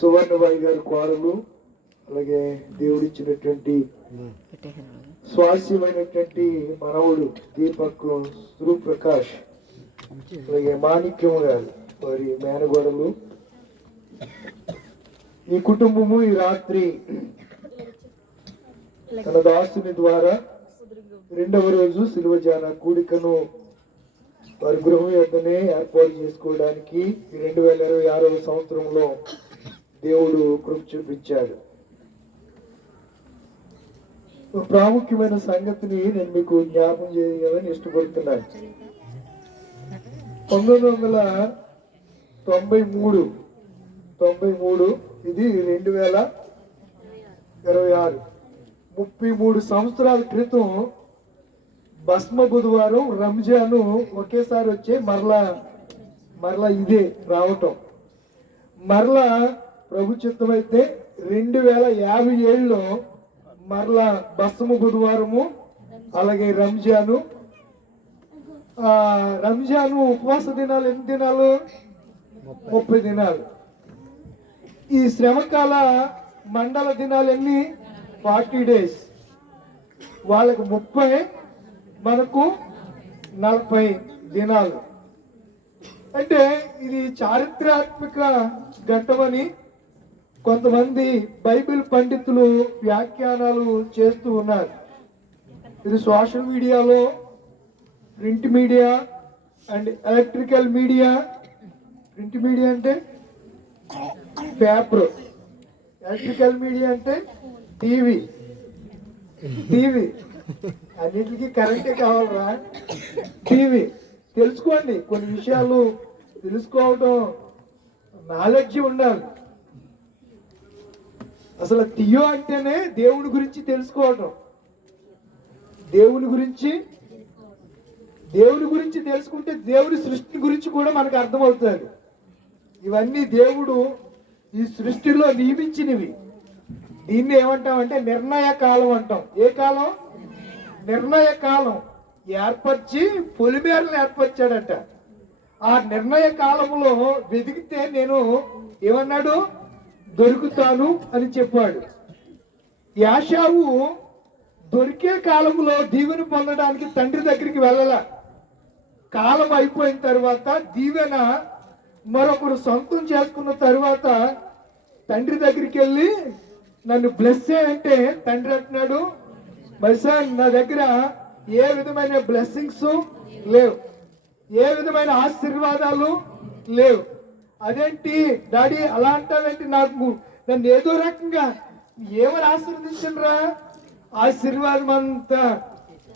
సువర్ణబాయి గారి కోడలు, అలాగే దేవుడిచ్చినటువంటి స్వాస్యమైనటువంటి మనవుడు దీపక్ సూర్యప్రకాష్, అలాగే మాణిక్యం గారు వారి మేనగోడలు, ఈ కుటుంబము ఈ రాత్రి తన దాసుని ద్వారా రెండవ రోజు శిలువజాన కూడికను వారి గృహం యొద్దనే ఏర్పాటు చేసుకోవడానికి 2026వ సంవత్సరంలో దేవుడు కృప చూపించాడు. ఒక ప్రాముఖ్యమైన సంగతిని నేను మీకు జ్ఞాపం చేయాలని ఇష్టపడుతున్నాను. 1993 ఇది 2026, 33 సంవత్సరాల క్రితం భస్మ బుధవారం రంజాను ఒకేసారి వచ్చే మరలా ఇదే రావటం. మరలా ప్రభు చిత్తం అయితే 2057లో మరలా భస్మ బుధవారము, అలాగే రంజాను ఉపవాస దినాలు ఎన్ని దినాలు? 30 దినాలు. ఈ శ్రమకాల మండల దినాలు ఎన్ని? 40 days. వాళ్ళకు 30, మనకు 40 దినాలు. అంటే ఇది చారిత్రాత్మక ఘట్టమని కొంతమంది బైబిల్ పండితులు వ్యాఖ్యానాలు చేస్తూ ఉన్నారు. ఇది సోషల్ మీడియాలో, print media and electrical media. Print media అంటే పేపర్, ఎలక్ట్రికల్ మీడియా అంటే టీవీ. అన్నిటికీ కరెంటే కావాలరా? టీవీ. తెలుసుకోండి, కొన్ని విషయాలు తెలుసుకోవడం, నాలెడ్జ్ ఉండాలి. అసలు టియో అంటేనే దేవుని గురించి తెలుసుకోవడం. దేవుని గురించి తెలుసుకుంటే దేవుని సృష్టి గురించి కూడా మనకు అర్థమవుతుంది. ఇవన్నీ దేవుడు ఈ సృష్టిలో నియమించినవి. దీన్ని ఏమంటామంటే నిర్ణయ కాలం అంటాం. ఏ కాలం? నిర్ణయ కాలం ఏర్పరిచి పొలిమేరలు ఏర్పరిచాడట. ఆ నిర్ణయ కాలంలో వెతికితే నేను ఏమన్నాడు? దొరుకుతాను అని చెప్పాడు. యాషావు దొరికే కాలంలో దీవెన పొందడానికి తండ్రి దగ్గరికి వెళ్ళాల. కాలం అయిపోయిన తర్వాత దీవెన మరొకరు సొంతం చేసుకున్న తర్వాత తండ్రి దగ్గరికి వెళ్ళి నన్ను బ్లెస్ చేయంటే తండ్రి అంటున్నాడు, మరి సార్ నా దగ్గర ఏ విధమైన బ్లెస్సింగ్స్ లేవు, ఏ విధమైన ఆశీర్వాదాలు లేవు. అదేంటి డాడీ అలా అంటావేంటి? నన్ను ఏదో రకంగా ఏమని ఆశీర్వదించరా? ఆశీర్వాదం అంతా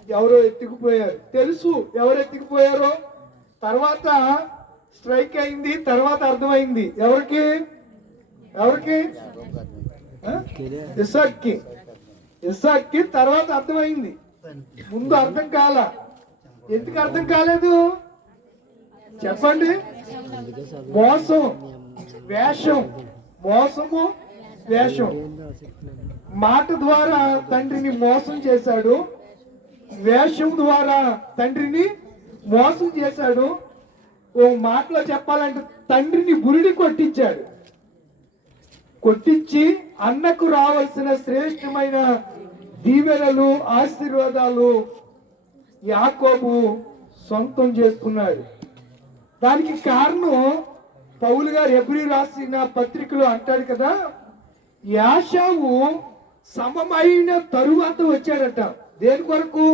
ఎవరో ఎత్తుకుపోయారు. తెలుసు ఎవరు ఎత్తుకుపోయారో. తర్వాత స్ట్రైక్ అయింది, తర్వాత అర్థమైంది. ఎవరికి? ఇస్సాక్కి తర్వాత అర్థమైంది. ముందు అర్థం కాల. ఎందుకు అర్థం కాలేదు చెప్పండి? మోసము వేషం. మాట ద్వారా తండ్రిని మోసం చేశాడు, వేషం ద్వారా తండ్రిని మోసం చేశాడు. ఓ మాటలో చెప్పాలంటే తండ్రిని బురిడి కొట్టించి అన్నకు రావాల్సిన శ్రేష్టమైన దీవెనలు, ఆశీర్వాదాలు యాకోబు సొంతం చేసుకున్నాడు. దానికి కారణం పౌలు గారు హెబ్రీ రాసిన పత్రికలో అంటాడు కదా, యాషావు సమమైన తరువాత వచ్చాడట. దేని కొరకు?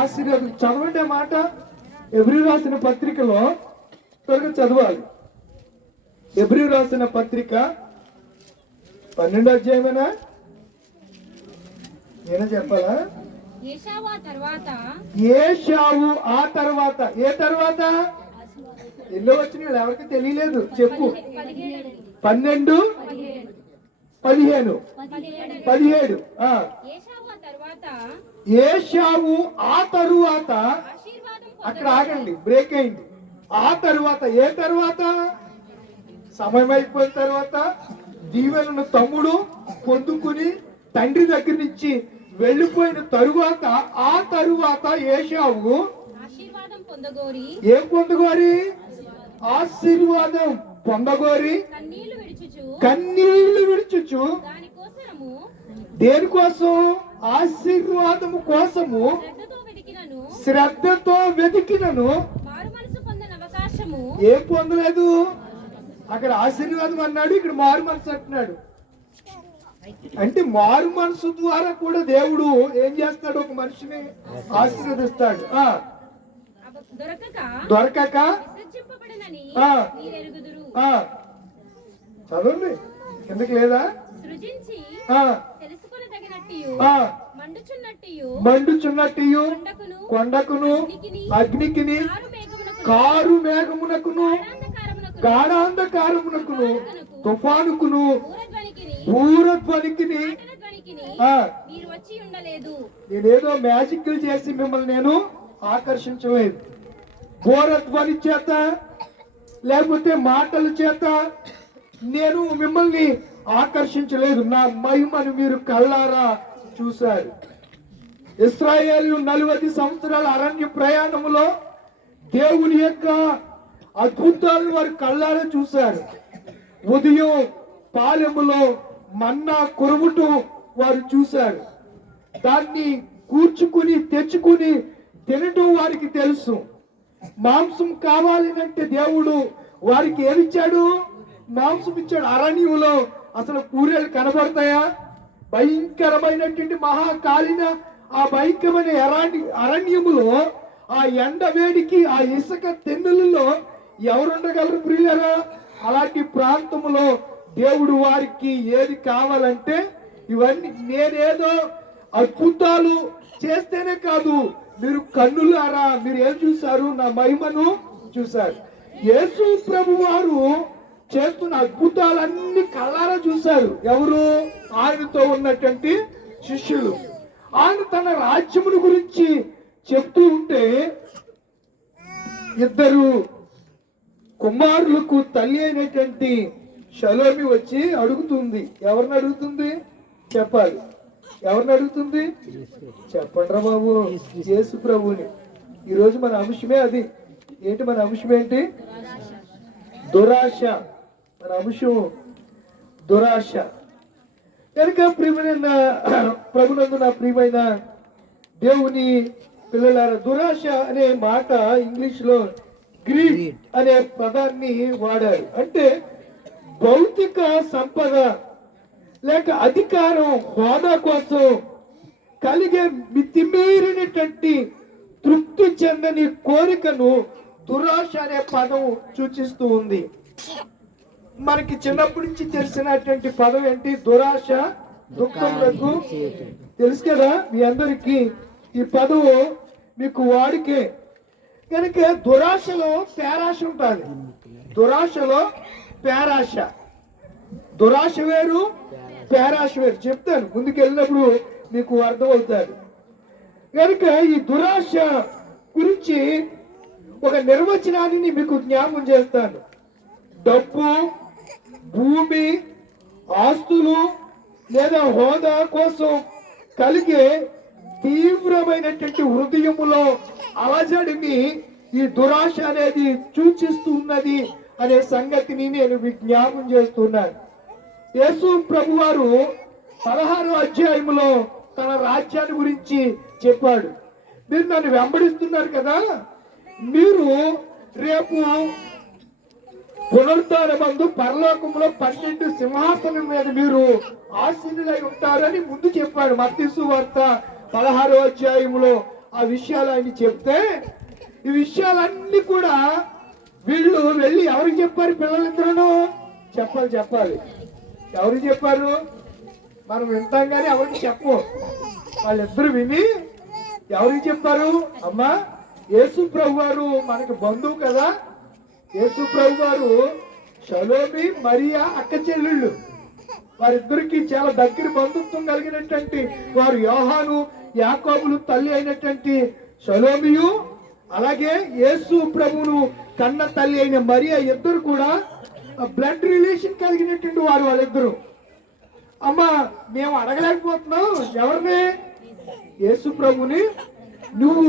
ఆశీర్వాదం. చదవండి ఆ మాట. హెబ్రీ రాసిన పత్రికలో త్వరగా చదవాలి. హెబ్రీ రాసిన పత్రిక 12వ అధ్యాయమేనా? నేనే చెప్పాలా? ఏషావు ఆ తర్వాత. ఏ తర్వాత? ఎన్నో వచ్చినాడు ఎవరికి తెలియలేదు. చెప్పు. 12, 15, 17. ఏషావు ఆ తరువాత. అక్కడ ఆగండి, బ్రేక్ అయింది. ఆ తరువాత. ఏ తరువాత? సమయం అయిపోయిన తర్వాత దీవెనను తమ్ముడు పొందుకుని తండ్రి దగ్గర నుంచి వెళ్ళిపోయిన తరువాత, ఆ తరువాత ఏషావు ఏం పొందగోరి? ఆశీర్వాదం పొందగోరి విడుచుచు దేనికోసం? ఆశీర్వాదము కోసము శ్రద్ధతో వెతికినను ఏం పొందలేదు. అక్కడ ఆశీర్వాదం అన్నాడు, ఇక్కడ మారు మనసు అంటున్నాడు. అంటే మారు మనసు ద్వారా కూడా దేవుడు ఏం చేస్తాడు? ఒక మనిషిని ఆశీర్వదిస్తాడు. దొరకక చదవండి, ఎందుకు లేదా? మండుచున్నట్టు కొండకును అగ్నికిని కారు మేఘమునకును గాఢాంధకారమునకును తుఫానుకును బూరధ్వనికిని నేనేదో మ్యాజిక్ చేసి మిమ్మల్ని నేను ఆకర్షించలేదు. బూరధ్వని చేత లేకపోతే మాటల చేత నేను మిమ్మల్ని ఆకర్షించలేదు. నా మహిమను మీరు కళ్ళారా చూశారు. ఇశ్రాయేలు 40 సంవత్సరాల అరణ్య ప్రయాణములో దేవుని యొక్క అద్భుతాలను వారు కళ్ళారా చూశారు. ఉదయం పాలెములో మన్నా కురుముట వారు చూశారు. దాన్ని కూర్చుకుని తెచ్చుకుని తినటం వారికి తెలుసు. మాంసం కావాలంటే దేవుడు వారికి ఏమిచ్చాడు? మాంసం ఇచ్చాడు. అరణ్యంలో అసలు కూరలు కనబడతాయా? భయంకరమైనటువంటి మహాకాలిన ఆ భయంకరమైన అరణ్యములో ఆ ఎండ వేడికి ఆ ఇసుక తెన్నులలో ఎవరుండగలరు ప్రియులారా? అలాంటి ప్రాంతములో దేవుడు వారికి ఏది కావాలంటే ఇవన్నీ నేనేదో అద్భుతాలు చేస్తేనే కాదు, మీరు కన్నులారా మీరు ఏం చూశారు? నా మహిమను చూశారు. యేసు ప్రభు వారు చేస్తున్న అద్భుతాలన్నీ కళ్ళారా చూశారు. ఎవరు? ఆయనతో ఉన్నటువంటి శిష్యులు. ఆయన తన రాజ్యమును గురించి చెప్తూ ఉంటే ఇద్దరు కుమారులకు తల్లి అయినటువంటి షలోమి వచ్చి అడుగుతుంది. ఎవరిని అడుగుతుంది? చెప్పాలి. ఎవరిని అడుగుతుంది? చెప్పండి బాబు. యేసు ప్రభుని. ఈరోజు మన అంశమే అది. ఏంటి మన అంశం? ఏంటి? దురాశ. మన అంశం దురాశ. కనుక ప్రియమైన ప్రభునందు నా ప్రియమైన దేవుని పిల్లలారా, దురాశ అనే మాట ఇంగ్లీష్ లో గ్రీడ్ అనే పదాన్ని వాడారు. అంటే భౌతిక సంపద లేక అధికారం, హోదా కోసం కలిగే మితిమీరినటువంటి తృప్తి చెందని కోరికను దురాశ అనే పదం సూచిస్తూ ఉంది. మనకి చిన్నప్పటి నుంచి తెలిసినటువంటి పదం ఏంటి? దురాశ దుఃఖములకు. తెలుసు కదా మీ అందరికి ఈ పదవు మీకు వాడికే. కనుక దురాశలో పేరాశ ఉంటుంది. దురాశలో పేరాశ. దురాశ వేరు, పేరాశ వేరు. చెప్తాను ముందుకు వెళ్ళినప్పుడు మీకు అర్థం అవుతారు. కనుక ఈ దురాశ గురించి ఒక నిర్వచనాన్ని మీకు జ్ఞాపకం చేస్తాను. డబ్బు, భూమి, ఆస్తులు లేదా హోదా కోసం కలిగే తీవ్రమైనటువంటి హృదయములో అలజడిని ఈ దురాశ అనేది సూచిస్తూ ఉన్నది అనే సంగతిని నేను విజ్ఞాపం చేస్తున్నాను. యేసు ప్రభువారు 16వ అధ్యాయంలో తన రాజ్యాన్ని గురించి చెప్పాడు. మీరు నన్ను వెంబడిస్తున్నారు కదా, మీరు రేపు పునరుద్ధానమందు పరలోకంలో 12 సింహాసనం మీద మీరు ఆసీనులై ఉంటారని ముందు చెప్పాడు. మత్తయి సువార్త 16వ అధ్యాయంలో ఆ విషయాలు ఆయన చెప్తే, ఈ విషయాలన్నీ కూడా వీళ్ళు వెళ్ళి ఎవరికి చెప్పారు? పిల్లలిద్దరూ చెప్పాలి. ఎవరికి చెప్పారు? మనం వింటాం కానీ ఎవరికి చెప్పు. వాళ్ళిద్దరు విని ఎవరికి చెప్పారు? అమ్మా, యేసు ప్రభు వారు మనకు బంధువు కదా. యేసు ప్రభు వారు షలోమి, మరియా అక్క చెల్లెళ్ళు. వారిద్దరికి చాలా దగ్గర బంధుత్వం కలిగినటువంటి వారు. యోహాను, యాకోబులు తల్లి అయినటువంటి షలోమియు, అలాగే యేసు ప్రభువును కన్న తల్లి అయిన మరియా ఇద్దరు కూడా బ్లడ్ రిలేషన్ కలిగినటువంటి వారు. వాళ్ళిద్దరు అమ్మా, మేము అడగలేకపోతున్నాం ఎవరిని? యేసు ప్రభుని. నువ్వు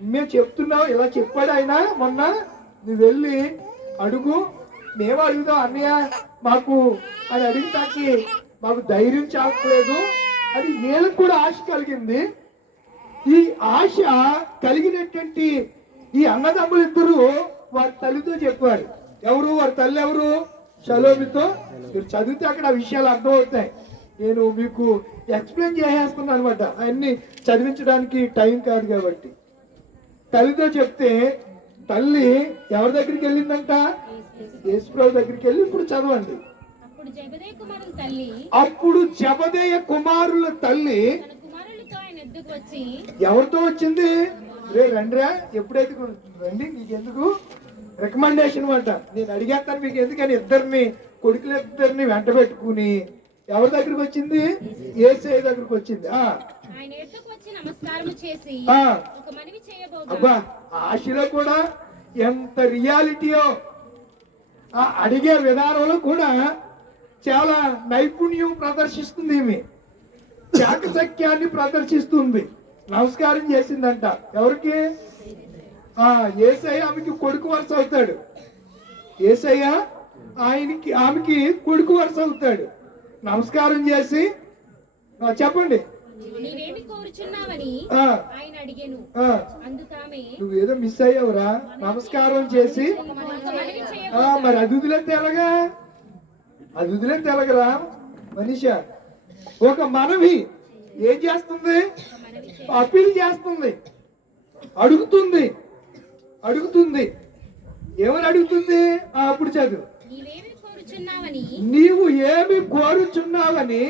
మేము చెప్తున్నావు, ఇలా చెప్పాడు ఆయన మొన్న, నువ్వు వెళ్ళి అడుగు, మేము అడుగుదాం అన్నయ్య మాకు అని అడిగితాకి మాకు ధైర్యం చాలలేదు అని వీళ్ళకి కూడా ఆశ కలిగింది. ఈ ఆశ కలిగినటువంటి ఈ అన్నదమ్ములు ఇద్దరు వారి తల్లితో చెప్పారు. ఎవరు వారి తల్లి? ఎవరు? షలోమితో. మీరు చదివితే అక్కడ ఆ విషయాలు అర్థమవుతాయి. నేను మీకు ఎక్స్ప్లెయిన్ చేసేస్తున్నాను అనమాట, అవన్నీ చదివించడానికి టైం కాదు కాబట్టి. తల్లితో చెప్తే తల్లి ఎవరి దగ్గరికి వెళ్ళిందంట? యేసుప్రభు దగ్గరికి వెళ్ళి, ఇప్పుడు చదవండి. అప్పుడు జబదేయ కుమారుల తల్లి ఎవరితో వచ్చింది? రే రండిరా, ఎప్పుడైతే రండి, నీకెందుకు రికమెండేషన్ అంట, నేను అడిగేస్తాను మీకు ఎందుకని ఇద్దరిని కొడుకులు ఇద్దరిని వెంట పెట్టుకుని ఎవరి దగ్గరికి వచ్చింది? యేసయ్య దగ్గరికి వచ్చింది. అబ్బా, ఆశలో కూడా ఎంత రియాలిటీయో, అడిగే విధానంలో కూడా చాలా నైపుణ్యం ప్రదర్శిస్తుంది. ఈమె చాకచక్యాన్ని ప్రదర్శిస్తుంది. నమస్కారం చేసిందంట. ఎవరికి? యేసయ్య ఆమెకి కొడుకు వరుస అవుతాడు. యేసయ్య ఆమెకి కొడుకు వరుస అవుతాడు. నమస్కారం చేసి చెప్పండి, నువ్వేదో మిస్ అయ్యావురా. నమస్కారం చేసి మరి అది వదిలేస్తే ఎలాగా? అది వదిలేస్తే ఎలాగరా మనిషి? ఒక మనవి ఏం చేస్తుంది? అప్పీల్ చేస్తుంది, అడుగుతుంది. ఎవరు అడుగుతుంది? అప్పుడు చదువు. నీవు ఏమి కోరుచున్నావని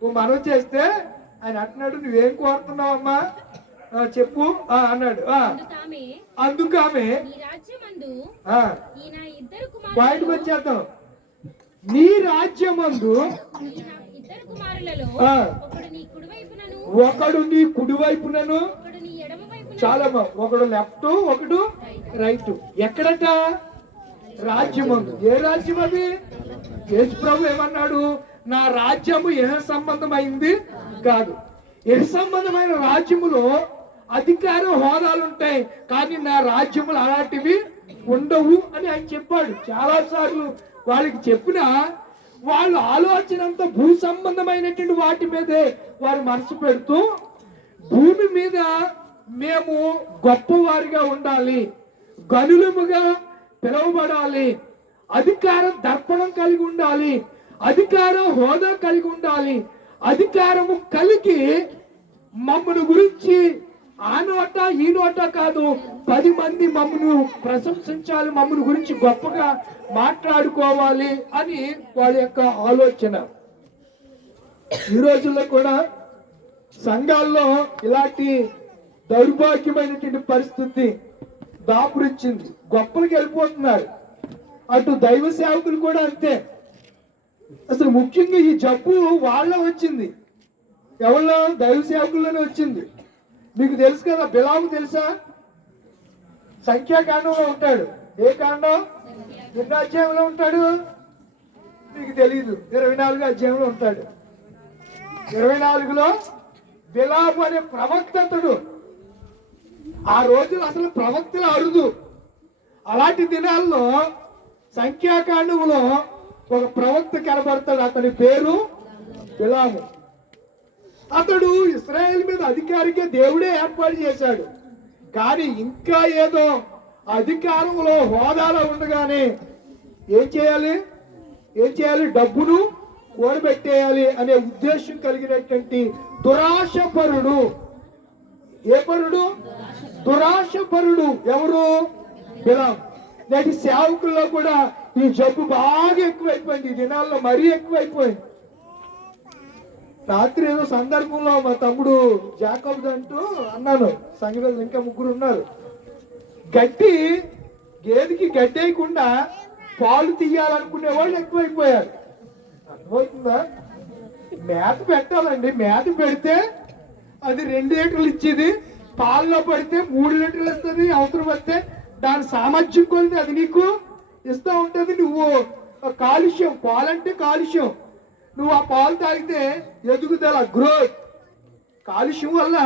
నువ్వు మనవి చేస్తే ఆయన అంటున్నాడు, నువ్వేం కోరుతున్నావమ్మా చెప్పు అన్నాడు. అందుకు ఆమె బయటకు వచ్చేద్దాం. నీ రాజ్యమందు ఒకడు నీ కుడివైపునను, చాలా ఒకడు లెఫ్ట్ ఒకడు రైట్. ఎక్కడట? రాజ్యమందు. ఏ రాజ్యం అది? యేసు ప్రభు ఏమన్నాడు? నా రాజ్యము ఏ సంబంధమైంది కాదు. ఏ సంబంధమైన రాజ్యములో అధికార హోదాలు ఉంటాయి, కానీ నా రాజ్యములు అలాంటివి ఉండవు అని ఆయన చెప్పాడు. చాలా సార్లు వాళ్ళకి చెప్పినా వాళ్ళ ఆలోచన అంతా భూ సంబంధమైనటువంటి వాటి మీదే వారు మనసు పెడుతూ, భూమి మీద మేము గొప్పవారిగా ఉండాలి, గనులముగా పిలువబడాలి, అధికారం దర్పణం కలిగి ఉండాలి, అధికారం హోదా కలిగి ఉండాలి, అధికారము కలిగి మమ్మను గురించి ఆ నోట ఈ నోట కాదు 10 మంది మమ్మను ప్రశంసించాలి, మమ్మను గురించి గొప్పగా మాట్లాడుకోవాలి అని వాళ్ళ యొక్క ఆలోచన. ఈ రోజుల్లో కూడా సంఘాల్లో ఇలాంటి దౌర్భాగ్యమైనటువంటి పరిస్థితి దాపురించింది. గొప్పలకి వెళ్ళిపోతున్నారు. అటు దైవ సేవకులు కూడా అంతే. అసలు ముఖ్యంగా ఈ జబ్బు వాళ్ళ వచ్చింది. ఎవరిలో? దైవ సేవకుల్లోనే వచ్చింది. మీకు తెలుసు కదా, బిలాము తెలుసా? సంఖ్యాకాండంలో ఉంటాడు. ఏ కాండం? 2వ అధ్యాయంలో ఉంటాడు. మీకు తెలియదు, 24వ అధ్యాయంలో ఉంటాడు. 24లో బిలాము అనే ప్రవక్తడు. ఆ రోజులు అసలు ప్రవక్తలు అరుదు. అలాంటి దినాల్లో సంఖ్యాకాండంలో ఒక ప్రవక్త కనబడతాడు. అతని పేరు బిలాము. అతడు ఇశ్రాయేల్ మీద అధికారిగా దేవుడే ఏర్పాటు చేశాడు. కానీ ఇంకా ఏదో అధికారంలో హోదాలో ఉండగానే ఏం చేయాలి? డబ్బును కూడబెట్టేయాలి అనే ఉద్దేశం కలిగినటువంటి దురాశపరుడు. ఏ పరుడు? దురాశపరుడు. ఎవరు? బిలాం. నేటి సేవకుల్లో కూడా ఈ జబ్బు బాగా ఎక్కువైపోయింది. ఈ దినాల్లో మరీ ఎక్కువైపోయింది. రాత్రి ఏదో సందర్భంలో మా తమ్ముడు జాకబ్ అంటూ అన్నాను, సంగీతం ఇంకా 3 ఉన్నారు. గేదెకి గడ్డేయకుండా పాలు తీయాలనుకునే వాళ్ళు ఎక్కువైపోయారు. అర్థమవుతుందా? మేత పెట్టాలండి. మేత పెడితే అది 2 లీటర్లు ఇచ్చేది, పాలలో పడితే 3 లీటర్లు ఇస్తుంది. అవసరం వస్తే దాని సామర్థ్యం కొలిది అది నీకు ఇస్తూ ఉంటుంది. నువ్వు కాలుష్యం, పాలంటే కాలుష్యం, నువ్వు ఆ పాలు తాగితే ఎదుగుదల, గ్రోత్. కాలుష్యం వల్ల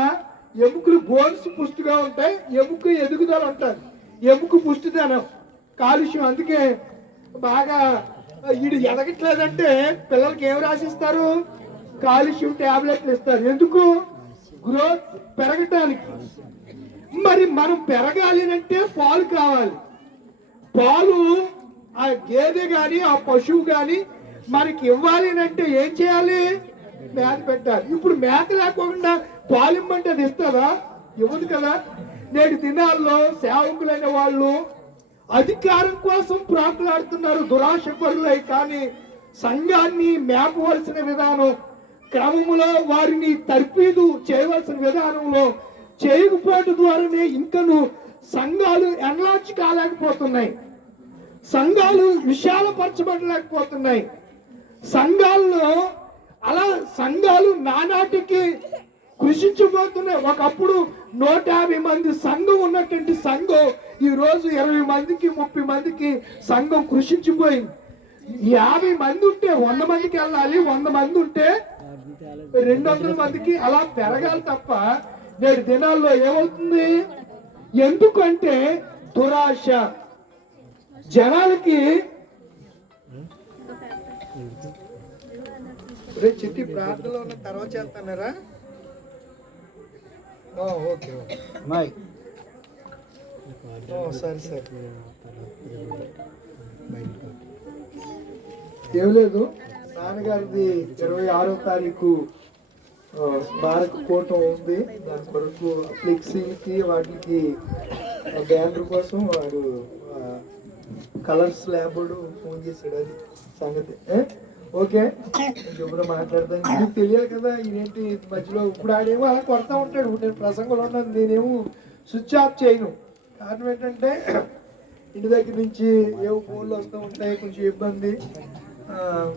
ఎముకలు బోన్స్ పుష్టిగా ఉంటాయి, ఎముక ఎదుగుదల ఉంటుంది, ఎముక పుష్టిదనం కాలుష్యం. అందుకే బాగా వీడు ఎదగట్లేదంటే పిల్లలకి ఏం రాసిస్తారు? కాల్షియం టాబ్లెట్లు ఇస్తారు. ఎందుకు? గ్రోత్ పెరగటానికి. మరి మనం పెరగాలి అంటే పాలు కావాలి. పాలు ఆ గేదె గాని ఆ పశువు గాని మనకి ఇవ్వాలి అంటే ఏం చేయాలి? మేత పెట్టాలి. ఇప్పుడు మేత లేకుండా పాలు ఇమ్మంటే అది ఇస్తుందా? ఇవ్వదు కదా. నేటి దినాల్లో సేవకులైన వాళ్ళు అధికారం కోసం ప్రాకులాడుతున్నారు, దురాశ పరులై. కానీ సంఘాన్ని మేపవలసిన విధానం, క్రమములో వారిని తర్పీదు చేయవలసిన విధానంలో చేయకపోవడం ద్వారానే ఇంకను సంఘాలు ఎన్లార్జ్ కాలేకపోతున్నాయి, సంఘాలు విశాలపరచబడలేకపోతున్నాయి. సంఘాల్లో అలా సంఘాలు నానాటికి కృషించిపోతున్నాయి. ఒకప్పుడు 150 మంది సంఘం ఉన్నటువంటి సంఘం ఈ రోజు 20 మందికి 30 మందికి సంఘం కృషించిపోయింది. 50 మంది ఉంటే 100 మందికి వెళ్ళాలి, 100 మంది ఉంటే 200 మందికి అలా పెరగాలి తప్ప నేటి దినాల్లో ఏమవుతుంది? ఎందుకంటే దురాశ. జనాలకి చిట్టి ప్రార్థనలో ఉన్న తర్వాత చేస్తున్నారా? ఓకే సరే సరే. ఏం లేదు, నాన్నగారిది 26వ తారీఖు స్మారక కూటం ఉంది. దాని కొరకు ఫ్లెక్సీలకి వాటికి బ్యానర్ కోసం వాడు కలర్స్ ల్యాబుడు ఫోన్ చేశాడు. అది సంగతి. ఓకే, ఎవరో మాట్లాడతాను. మీకు తెలియాలి కదా ఇదేంటి మధ్యలో. ఇప్పుడు ఆడేమో అలా కొడతా ఉంటాడు. నేను ప్రసంగంలో ఉన్నాను, నేనేమో స్విచ్ ఆఫ్ చేయను. కారణం ఏంటంటే ఇంటి దగ్గర నుంచి ఏవో ఫోన్లు వస్తూ ఉంటాయి, కొంచెం ఇబ్బంది.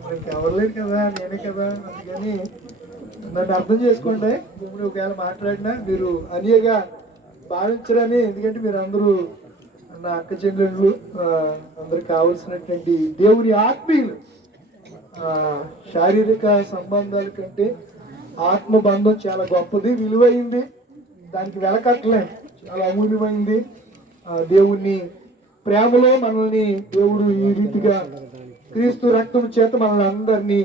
మనకి ఎవరు లేరు కదా, నేనే కదా. అందుకని నన్ను అర్థం చేసుకోండి. ఇప్పుడు ఒకవేళ మాట్లాడినా మీరు అనియగా భావించరని. ఎందుకంటే మీరు అందరూ నా అక్క చెల్లెళ్ళు, అందరికి కావలసినటువంటి దేవుని ఆత్మీయులు. శారీరక సంబంధాల కంటే ఆత్మబంధం చాలా గొప్పది, విలువైంది. దానికి వెలకట్టలేం, చాలా అమూల్యమైంది. దేవుని ప్రేమలో మనల్ని దేవుడు ఈ రీతిగా క్రీస్తు రక్తం చేత మనల్ని అందరినీ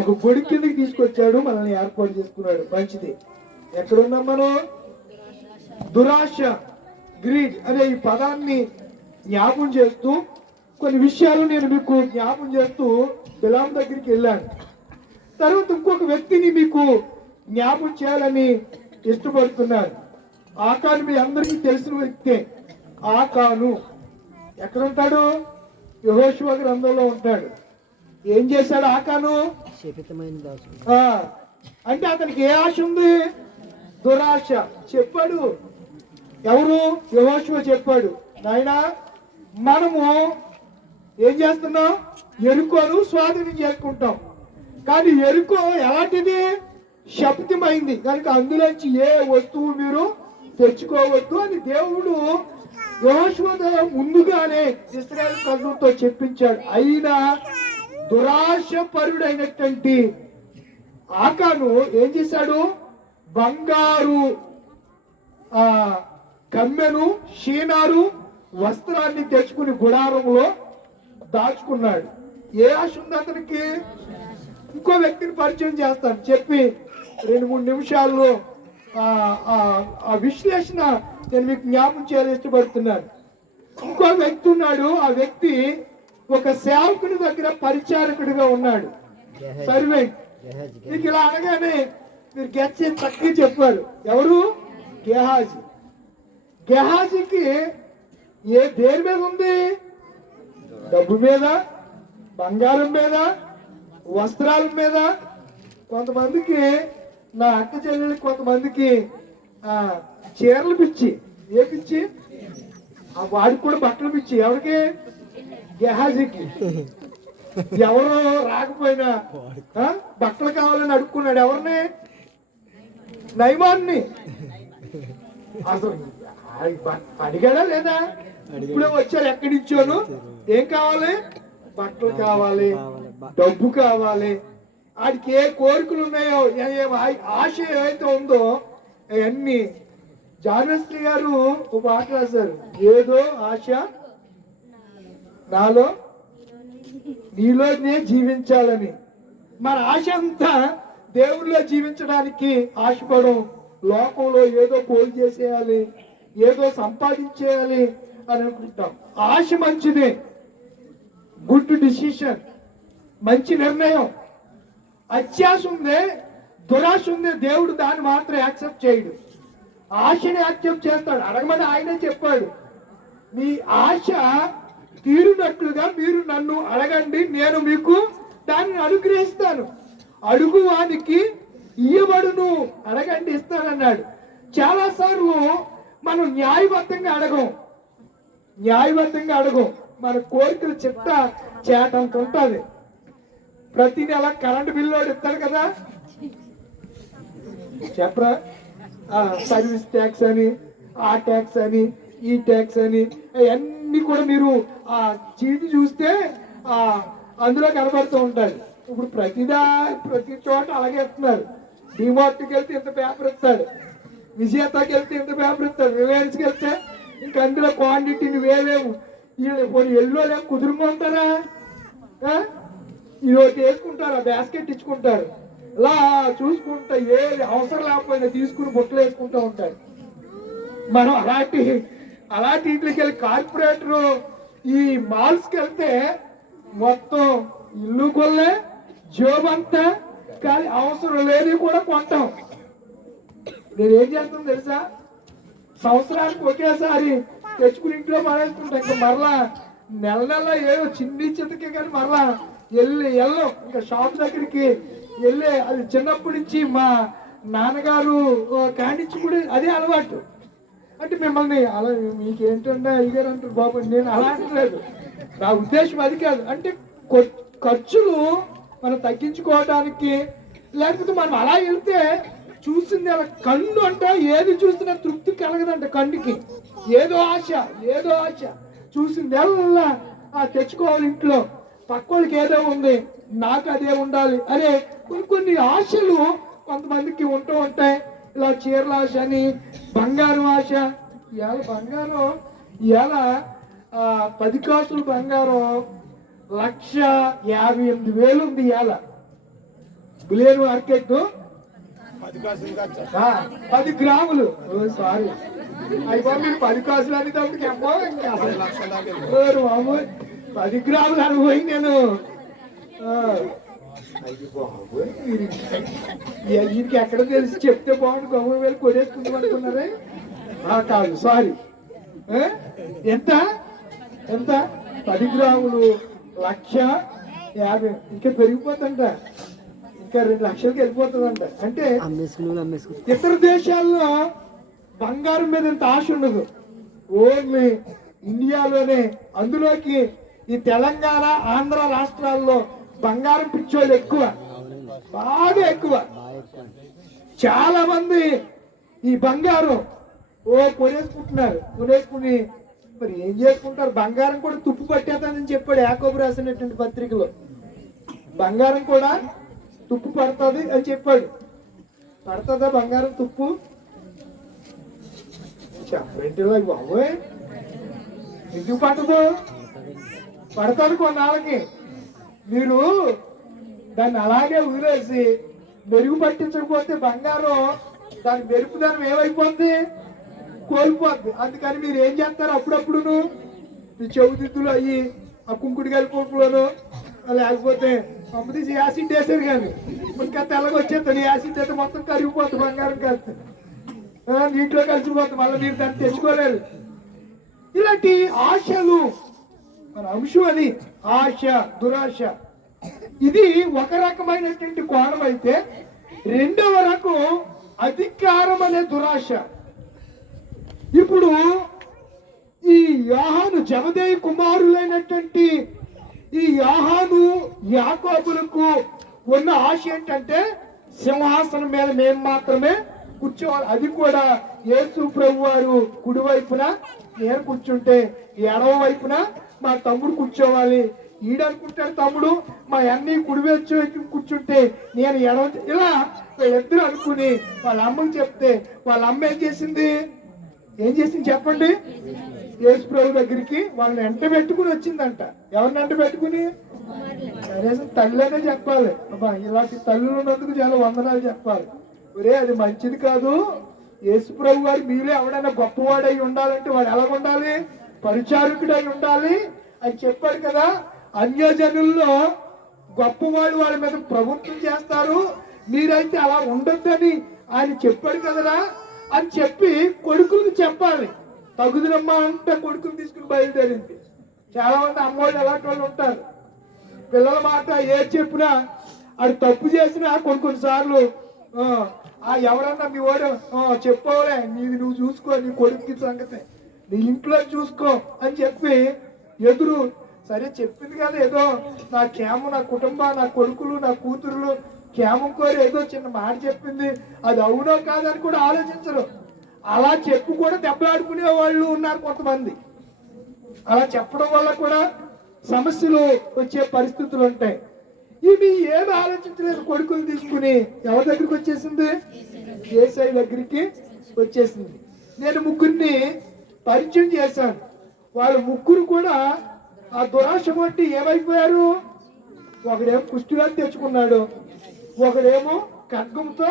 ఒక గుడి కిందకి తీసుకొచ్చాడు, మనల్ని ఏర్పాటు చేసుకున్నాడు. మంచిది. ఎక్కడున్నాం మనం? దురాశ, గ్రీడ్ అనే ఈ పదాన్ని జ్ఞాపం చేస్తూ కొన్ని విషయాలు నేను మీకు జ్ఞాపం చేస్తూ బిలాం దగ్గరికి వెళ్ళాను. తర్వాత ఇంకొక వ్యక్తిని మీకు జ్ఞాపం చేయాలని ఇష్టపడుతున్నాను. ఆకాను మీ అందరికీ తెలిసిన వ్యక్తే. ఆకాను ఎక్కడుంటాడు? యెహోషువ గ్రంథంలో ఉంటాడు. ఏం చేశాడు ఆకాను? అంటే అతనికి ఏ ఆశ ఉంది? దురాశ. చెప్పాడు ఎవరు? యెహోషువ చెప్పాడు, నాయనా మనము ఏం చేస్తున్నాం? ఎరుకోను స్వాధీనం చేసుకుంటాం. కానీ ఎరుకో ఎలాంటిది? శబ్దమైంది కనుక అందులోంచి ఏ వస్తువు మీరు తెచ్చుకోవద్దు అని దేవుడు యెహోషువతో ముందుగానే ఇశ్రాయేలు ప్రజలతో చెప్పించాడు. అయినా దురాశ పరుడైనటువంటి ఆకాను ఏం చేశాడు? బంగారు కమ్మెను, షీనారు వస్త్రాన్ని తెచ్చుకుని గుడారంలో దాచుకున్నాడు. ఏ ఆశ ఉంది అతనికి? ఇంకో వ్యక్తిని పరిచయం చేస్తాను, చెప్పి 2-3 నిమిషాల్లో ఆ విశ్లేషణ నేను మీకు జ్ఞాపం చేయాలని ఇష్టపడుతున్నాను. ఇంకో వ్యక్తి ఉన్నాడు. ఆ వ్యక్తి ఒక సేవకుని దగ్గర పరిచారకుడిగా ఉన్నాడు, సర్వెంట్. మీకు ఇలా అనగానే మీరు గెచ్చి చక్కగా చెప్పారు. ఎవరు? గెహాజీ. గెహాజీకి దేని మీద ఉంది? డబ్బు మీద, బంగారం మీద, వస్త్రాల మీద. కొంతమందికి, నా అక్క చెల్లెలకి కొంతమందికి చీరలు పిచ్చి. ఏ పిచ్చి? వాడికి కూడా బట్టలు పిచ్చి. ఎవరికి? గెహాజీకి. ఎవరు రాకపోయినా బట్టలు కావాలని అడుక్కున్నాడు. ఎవరిని? నయమాన్ని. అసలు అడిగాడా లేదా? ఇప్పుడే వచ్చారు, ఎక్కడి నుంచోను. ఏం కావాలి? బట్టలు కావాలి, డబ్బు కావాలి. ఆడికి ఏ కోరికలు ఉన్నాయో, ఆశ ఏదైతే ఉందో అవన్నీ. జానశ్రీ గారు ఒక పాట రాశారు, ఏదో ఆశ నాలో నీలోనే జీవించాలని. మన ఆశ అంతా దేవుళ్ళో జీవించడానికి ఆశపడం, లోకంలో ఏదో పోల్ చేసేయాలి, ఏదో సంపాదించేయాలి అని అనుకుంటాం. ఆశ మంచిదే, గుడ్ డిసిషన్, మంచి నిర్ణయం. అత్యాశ ఉందే, దురాశ ఉందే, దేవుడు దాన్ని మాత్రం యాక్సెప్ట్ చేయడు. ఆశని యాక్సెప్ట్ చేస్తాడు. అడగమని ఆయనే చెప్పాడు, మీ ఆశ తీరునట్లుగా మీరు నన్ను అడగండి, నేను మీకు దాన్ని అనుగ్రహిస్తాను. అడుగు వానికి ఇయ్యబడును, అడగండి ఇస్తానన్నాడు. చాలాసార్లు మనం న్యాయబద్ధంగా అడగం. మన కోరికలు చిట్ట చేటంత ఉంటుంది. ప్రతి నెల కరెంటు బిల్లు ఇస్తాడు కదా, చెప్పరా, సర్వీస్ ట్యాక్స్ అని, ఆ ట్యాక్స్ అని, ఈ ట్యాక్స్ అని, అన్నీ కూడా మీరు ఆ చీటి చూస్తే అందులో కనబడుతూ ఉంటాయి. ఇప్పుడు ప్రతి చోట అలాగే ఇస్తున్నారు. డిమార్ట్కి వెళ్తే ఇంత పేపర్ ఇస్తాడు, విజేతకి వెళ్తే ఇంత పేపర్ ఇస్తాడు, రిలయన్స్కి వెళ్తే ఇంకా అందులో క్వాంటిటీ నువ్వేవేము కొన్ని ఎల్లోనే కుదురుకుంటారా, ఇది ఒకటి వేసుకుంటారు, బాస్కెట్ ఇచ్చుకుంటారు. ఇలా చూసుకుంటా ఏది అవసరం లేకపోయినా తీసుకుని బొట్టలు వేసుకుంటూ ఉంటారు. మనం అలాంటి ఇంట్లోకి వెళ్ళి కార్పొరేటర్ ఈ మాల్స్కి వెళ్తే మొత్తం ఇల్లు కొల్లే, జోబంతా, కానీ అవసరం లేని కూడా కొంటాం. నేనేం చేస్తాను తెలుసా, సంవత్సరానికి ఒకేసారి తెచ్చుకుని ఇంట్లో మానేస్తుంటా. ఇంకా మరలా నెల ఏదో చిన్ని చితకే కానీ మరలా వెళ్ళం ఇంకా షాప్ దగ్గరికి వెళ్ళే. అది చిన్నప్పటి నుంచి మా నాన్నగారు కానిచ్చి కూడా అదే అలవాటు. అంటే మిమ్మల్ని అలా మీకేంటంటే అడిగారు అంటారు బాబు, నేను అలా అంటలేదు, నా ఉద్దేశం అది కాదు. అంటే ఖర్చులు మనం తగ్గించుకోవడానికి, లేకపోతే మనం అలా వెళ్తే చూసింది అలా కన్ను అంటే ఏది చూసినా తృప్తి కలగదంట. కన్నుకి ఏదో ఆశ చూసింది ఎలా తెచ్చుకోవాలి. ఇంట్లో పక్కోళ్ళకి ఏదో ఉంది, నాకు అదే ఉండాలి అనే కొన్ని ఆశలు కొంతమందికి ఉంటూ ఉంటాయి. ఇలా చీరల ఆశ అని, బంగారం ఆశ. ఇవాళ బంగారం 10 కాసులు బంగారం 1,58,000 ఉంది. ఇవాళ బులియన్ మార్కెట్ 10 గ్రాములు. సారీ అయిపో, మీరు 10 కాసులు అనేటప్పటికి అమ్మో ఇంకా 10 గ్రాములు అనుభవం నేను. వీరికి ఎక్కడ తెలిసి చెప్తే బాగుండు, గమ్ము వెళ్ళి కొనేసుకుంటాం అనుకున్నారే. కాదు, సారీ. ఎంత 10 గ్రాములు 1,50,000. ఇంకా పెరిగిపోతుందంట, ఇంకా 2 లక్షలకి వెళ్ళిపోతుందంట. అంటే ఇతర దేశాల్లో బంగారం మీద ఇంత ఆశ ఉండదు, ఓన్లీ ఇండియాలోనే. అందులోకి ఈ తెలంగాణ, ఆంధ్ర రాష్ట్రాల్లో బంగారం పిచ్చోళ్ళు ఎక్కువ, బాగా ఎక్కువ. చాలా మంది ఈ బంగారం కొనేసుకుని మరి ఏం చేసుకుంటారు. బంగారం కూడా తుప్పు పట్టేస్తానని చెప్పాడు యాకోబు రాసినటువంటి పత్రికలో. బంగారం కూడా తుప్పు పడుతుంది అని చెప్పాడు. పడుతుందా బంగారం తుప్పు? చెప్పేంటిలా బాబోయ్, ఎందుకు పట్టదు? పడతాను కొన్నాళ్ళకి. మీరు దాన్ని అలాగే వదిలేసి మెరుగు పట్టించకపోతే బంగారం దాని మెరుపుదనం ఏమైపోద్ది, కోల్పోద్ది. అందుకని మీరు ఏం చేస్తారు, అప్పుడప్పుడు మీ చెవుదిద్దులు అయ్యి ఆ కుంకుడు కలిపోట్లోనూ, లేకపోతే అమ్మదీసి యాసిడ్ వేసారు కానీ ఇంకా తెల్లగా వచ్చేస్తుంది. యాసిడ్ అయితే మొత్తం కరిగిపోతుంది, బంగారం కలిసి నీటిలో కలిసిపోతుంది, మళ్ళీ మీరు దాన్ని తెచ్చుకోలేరు. ఇలాంటి ఆశలు మన అంశం. అది ఆశ, దురాశ. ఇది ఒక రకమైనటువంటి కోణం అయితే, రెండవ రకం అధికారం అనే దురాశ. ఇప్పుడు ఈ యోహాను, జబదేయి కుమారులైనటువంటి ఈ యోహాను, యాకోబులకు ఉన్న ఆశ ఏంటంటే సింహాసనం మీద మేము మాత్రమే కూర్చోవాలి. అది కూడా యేసు ప్రభు వారు కుడివైపున నేను కూర్చుంటే, ఎడవ వైపున మా తమ్ముడు కూర్చోవాలి. ఈడనుకుంటాడు తమ్ముడు, మా అన్ని కుడివైపు కూర్చుంటే నేను ఎడవ. ఇలా వీళ్ళిద్దరు అనుకుని వాళ్ళ అమ్మకి చెప్తే వాళ్ళ అమ్మ ఏం చేసింది చెప్పండి. యేసు ప్రభు దగ్గరికి వాళ్ళని ఎంట పెట్టుకుని వచ్చిందంట. ఎవరిని ఎంట పెట్టుకుని? కనీసం తల్లినే చెప్పాలి. అబ్బా ఇలాంటి తల్లులు ఉన్నందుకు చాలా వందనాలు చెప్పాలి. ఒరే అది మంచిది కాదు. యేసు ప్రభు గారు మీరే ఎవడైనా గొప్పవాడై ఉండాలంటే వాడు ఎలా ఉండాలి? పరిచారకుడై ఉండాలి అని చెప్పాడు కదా. అన్యజనుల్లో గొప్పవాడు వాళ్ళ మీద ప్రభుత్వం చేస్తారు, మీరైతే అలా ఉండొద్దని ఆయన చెప్పాడు కదరా అని చెప్పి కొడుకులకు చెప్పాలి. తగుదనమ్మా అంటే కొడుకులు తీసుకుని బయలుదేరింది. చాలా మంది అమ్మోళ్ళు అలాంటి వాళ్ళు ఉంటారు. పిల్లల మాట ఏది చెప్పినా అది తప్పు చేసినా కొన్ని సార్లు ఎవరన్నా మీ వాడు చెప్పవలే నీది నువ్వు చూసుకో, నీ కొడుకుకి సంగతి నీ ఇంట్లో చూసుకో అని చెప్పి ఎదురు సరే చెప్పింది కదా ఏదో నా క్షేమం, నా కుటుంబం, నా కొడుకులు, నా కూతురులు క్షేమం కోరి ఏదో చిన్న మాట చెప్పింది, అది అవునో కాదని కూడా ఆలోచించరు. అలా చెప్పి కూడా దెబ్బలాడుకునే వాళ్ళు ఉన్నారు కొంతమంది. అలా చెప్పడం వల్ల కూడా సమస్యలు వచ్చే పరిస్థితులు ఉంటాయి. ఇవి ఏమి ఆలోచించలేదు. కొడుకులు తీసుకుని ఎవరి దగ్గరికి వచ్చేసింది? యేసయ్య దగ్గరికి వచ్చేసింది. నేను ముగ్గురిని పరిచయం చేశాను. వాళ్ళ ముగ్గురు కూడా ఆ దురాశ బట్టి ఏమైపోయారు? ఒకడేమో కుష్టిగా తెచ్చుకున్నాడు, ఒకడేమో ఖడ్గంతో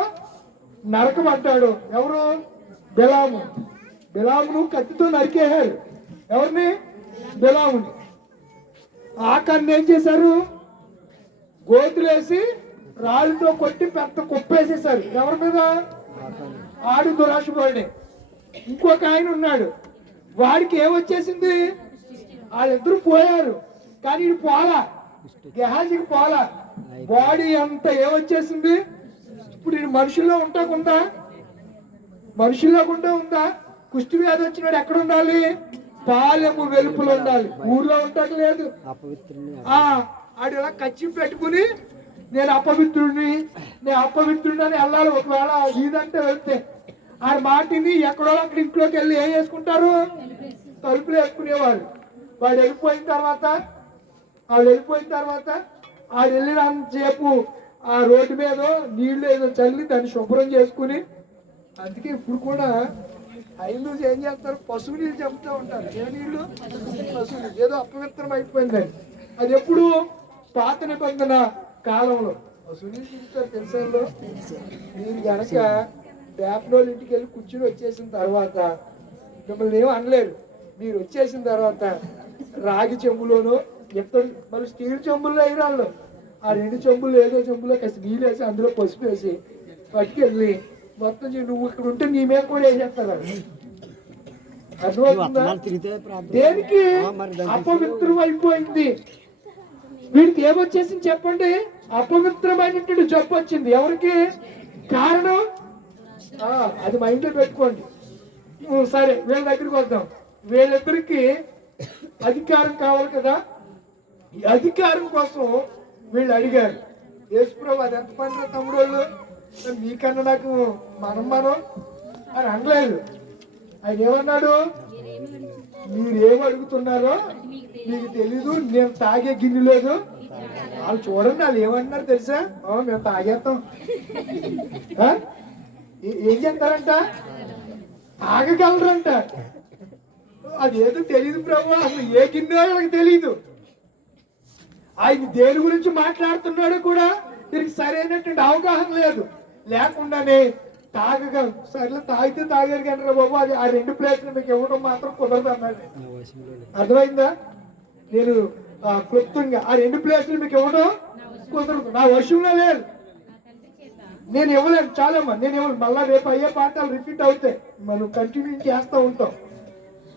నరకం అంటాడు. ఎవరు? బిలాము. బిలామును కత్తితో నరికేశారు. ఎవరిని? బిలాముని. ఆకాన్ని ఏం చేశారు? గోతులేసి రాళ్ళతో కొట్టి పెద్ద కుప్పేసేసారు. ఎవరి మీద? ఆడు దురాశపడి. ఇంకొక ఆయన ఉన్నాడు, వాడికి ఏమొచ్చేసింది? వాళ్ళిద్దరు పోయారు, కానీ ఇది పోలా, గెహాజీకి పోలా. బాడీ అంత ఏమొచ్చేసింది? ఇప్పుడు ఇది మనుషుల్లో ఉంటాకుండా, మనుషుల్లో కూడా ఉందా? కుష్టి వ్యాధి వచ్చినాడు ఎక్కడ ఉండాలి? పాలెము వెలుపులు ఉండాలి, ఊర్లో ఉంటాక లేదు. ఆడు ఇలా కచ్చి పెట్టుకుని నేను అపవిత్రుడిని అని వెళ్ళాలి. ఒకవేళ ఇదంటే వెళ్తే ఆడ మాటిని ఎక్కడో అక్కడ ఇంట్లోకి వెళ్ళి ఏం చేసుకుంటారు? తలుపులు వేసుకునేవారు. వాడు వెళ్ళిపోయిన తర్వాత ఆడు వెళ్ళినంతసేపు ఆ రోడ్డు మీద నీళ్లు ఏదో చల్లి దాన్ని శుభ్రం చేసుకుని, అందుకే ఇప్పుడు కూడా ఐదు ఏం చేస్తారు? పశువు నీళ్ళు చెప్తూ ఉంటారు. ఏ నీళ్లు? పశువు నీళ్ళు. ఏదో అపవిత్రం అయిపోయిందండి. అది ఎప్పుడు? పాత నిబంధన కాలంలో పశువు నీళ్ళు చూస్తారు తెలుసంలో. మీరు కనుక వేపనోళ్ళ ఇంటికి వెళ్ళి కూర్చుని వచ్చేసిన తర్వాత మిమ్మల్ని ఏమో అనలేరు. మీరు వచ్చేసిన తర్వాత రాగి చెంబులోను ఎత్తడు, మళ్ళీ స్టీల్ చెంబుల్లో అయిరాళ్ళు, ఆ రెండు చెంబులు ఏదో చెంబులో కాస్త నీళ్ళు వేసి అందులో పసుపు వేసి పట్టుకెళ్ళి మొత్తం నువ్వు ఇక్కడ ఉంటే నీ మీద కూడా వేసేస్తారు. అర్థమవుతుందా? దేనికి? అపవిత్రం అయిపోయింది. వీడికి ఏమొచ్చేసింది చెప్పండి? అపవిత్రమైనటువంటి జబ్బు వచ్చింది. ఎవరికి కారణం? అది మైండ్ లో పెట్టుకోండి. సరే వీళ్ళ దగ్గరికి వద్దాం. వీళ్ళిద్దరికి అధికారం కావాలి కదా. ఈ అధికారం కోసం వీళ్ళు అడిగారు, యేసుప్రభు అది ఎంత పండుగ తమ్ముడు వాళ్ళు, మీకన్నా నాకు మనం అని అనలేదు. ఆయన ఏమన్నాడు? మీరేం అడుగుతున్నారో మీకు తెలీదు, నేను తాగే గిన్నె లేదు. వాళ్ళు చూడండి, వాళ్ళు ఏమంటున్నారు తెలుసా? మేము తాగేస్తాం. ఏం చేస్తారంట? తాగగలరంట. అదేదో తెలియదు ప్రభు, అసలు ఏ గిన్నె వాళ్ళకి తెలీదు. ఆయన దేని గురించి మాట్లాడుతున్నాడు కూడా దీనికి సరైనటువంటి అవగాహన లేదు. లేకుండానే తాగగలరు. సరే తాగితే తాగారు కానీ బాబు, అది ఆ రెండు ప్లేట్లు మీకు ఇవ్వడం మాత్రం కుదరదు అన్నాడు. అర్థమైందా? నేను క్లుప్తంగా ఆ రెండు ప్లేట్లు మీకు ఇవ్వడం కుదరదు, నా వర్షంలో లేదు, నేను ఇవ్వలేను. చాలమ్మా నేను ఇవ్వను. మళ్ళీ రేపు అయ్యే పాఠాలు రిపీట్ అవుతాయి, మనం కంటిన్యూ చేస్తూ ఉంటాం.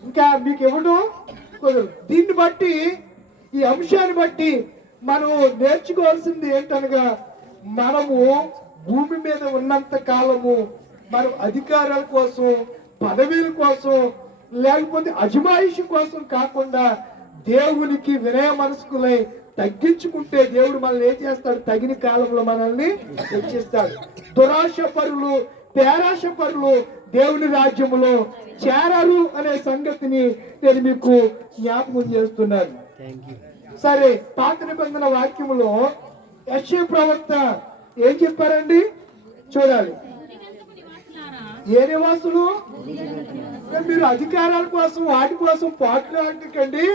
ఇంకా మీకు ఇవ్వడం కుదరదు. దీన్ని బట్టి, ఈ అంశాన్ని బట్టి మనం నేర్చుకోవాల్సింది ఏంటనగా, మనము భూమి మీద ఉన్నంత కాలము మనం అధికారాల కోసం, పదవీల కోసం, లేకపోతే అజమాయిషి కోసం కాకుండా దేవునికి వినయ మనస్కులై తగ్గించుకుంటే దేవుడు మనల్ని ఏం చేస్తాడు? తగిన కాలంలో మనల్ని హెచ్చిస్తాడు. దురాశ పరులు, పేరాశ పరులు దేవుని రాజ్యములో చేరారు అనే సంగతిని నేను మీకు జ్ఞాపకం చేస్తున్నాను. సరే, పాత నిబంధన వాక్యములో యెషయా ప్రవక్త ఏం చెప్పారండి? చూడాలి. ఏ నివాసులు? మీరు అధికారాల కోసం వాటి కోసం పాటలాడకండి.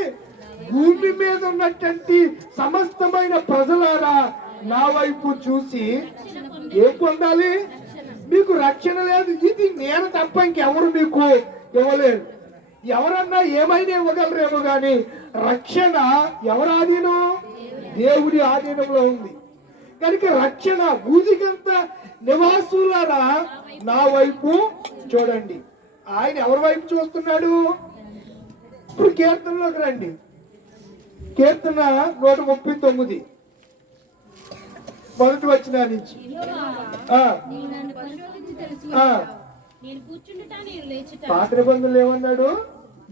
భూమి మీద ఉన్నటువంటి సమస్తమైన ప్రజలారా నా వైపు చూసి ఏం పొందాలి? మీకు రక్షణ లేదు. ఇది నేను తప్ప ఇంకెవరు మీకు ఇవ్వలేరు. ఎవరన్నా ఏమైనా ఇవ్వగలరేమో కానీ రక్షణ ఎవరి ఆధీనం? దేవుడి ఆధీనంలో ఉంది. కనుక రక్షణ భూదిగంత నివాసులారా నా వైపు చూడండి. ఆయన ఎవరి వైపు చూస్తున్నాడు? ఇప్పుడు కీర్తనలోకి రండి. కీర్తన 139 మొదటి వచనం నుంచి. పాత నిబంధనలు ఏమన్నాడు?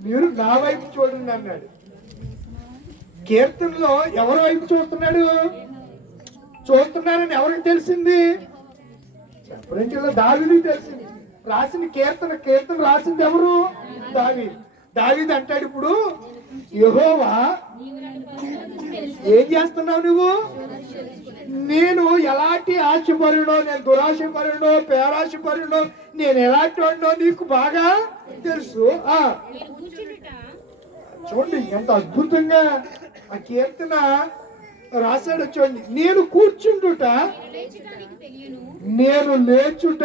మీరు నా వైపు చూడండి అన్నాడు. కీర్తనలో ఎవరి వైపు చూస్తున్నాడు? చూస్తున్నారని ఎవరికి తెలిసింది? చెప్పడానికి దావీదుకి తెలిసింది. రాసిన కీర్తన రాసింది ఎవరు? దావీదు అంటాడు, ఇప్పుడు యెహోవా ఏం చేస్తున్నావు నువ్వు? నేను ఎలాంటి ఆశపరుడో, నేను దురాశపరుడో, పేరాశపరుడో, నేను ఎలాంటి వాడినో నీకు బాగా తెలుసు. చూడండి ఎంత అద్భుతంగా ఆ కీర్తన రాశాడు. చూడండి, నేను కూర్చుంటుట, నేను లేచుట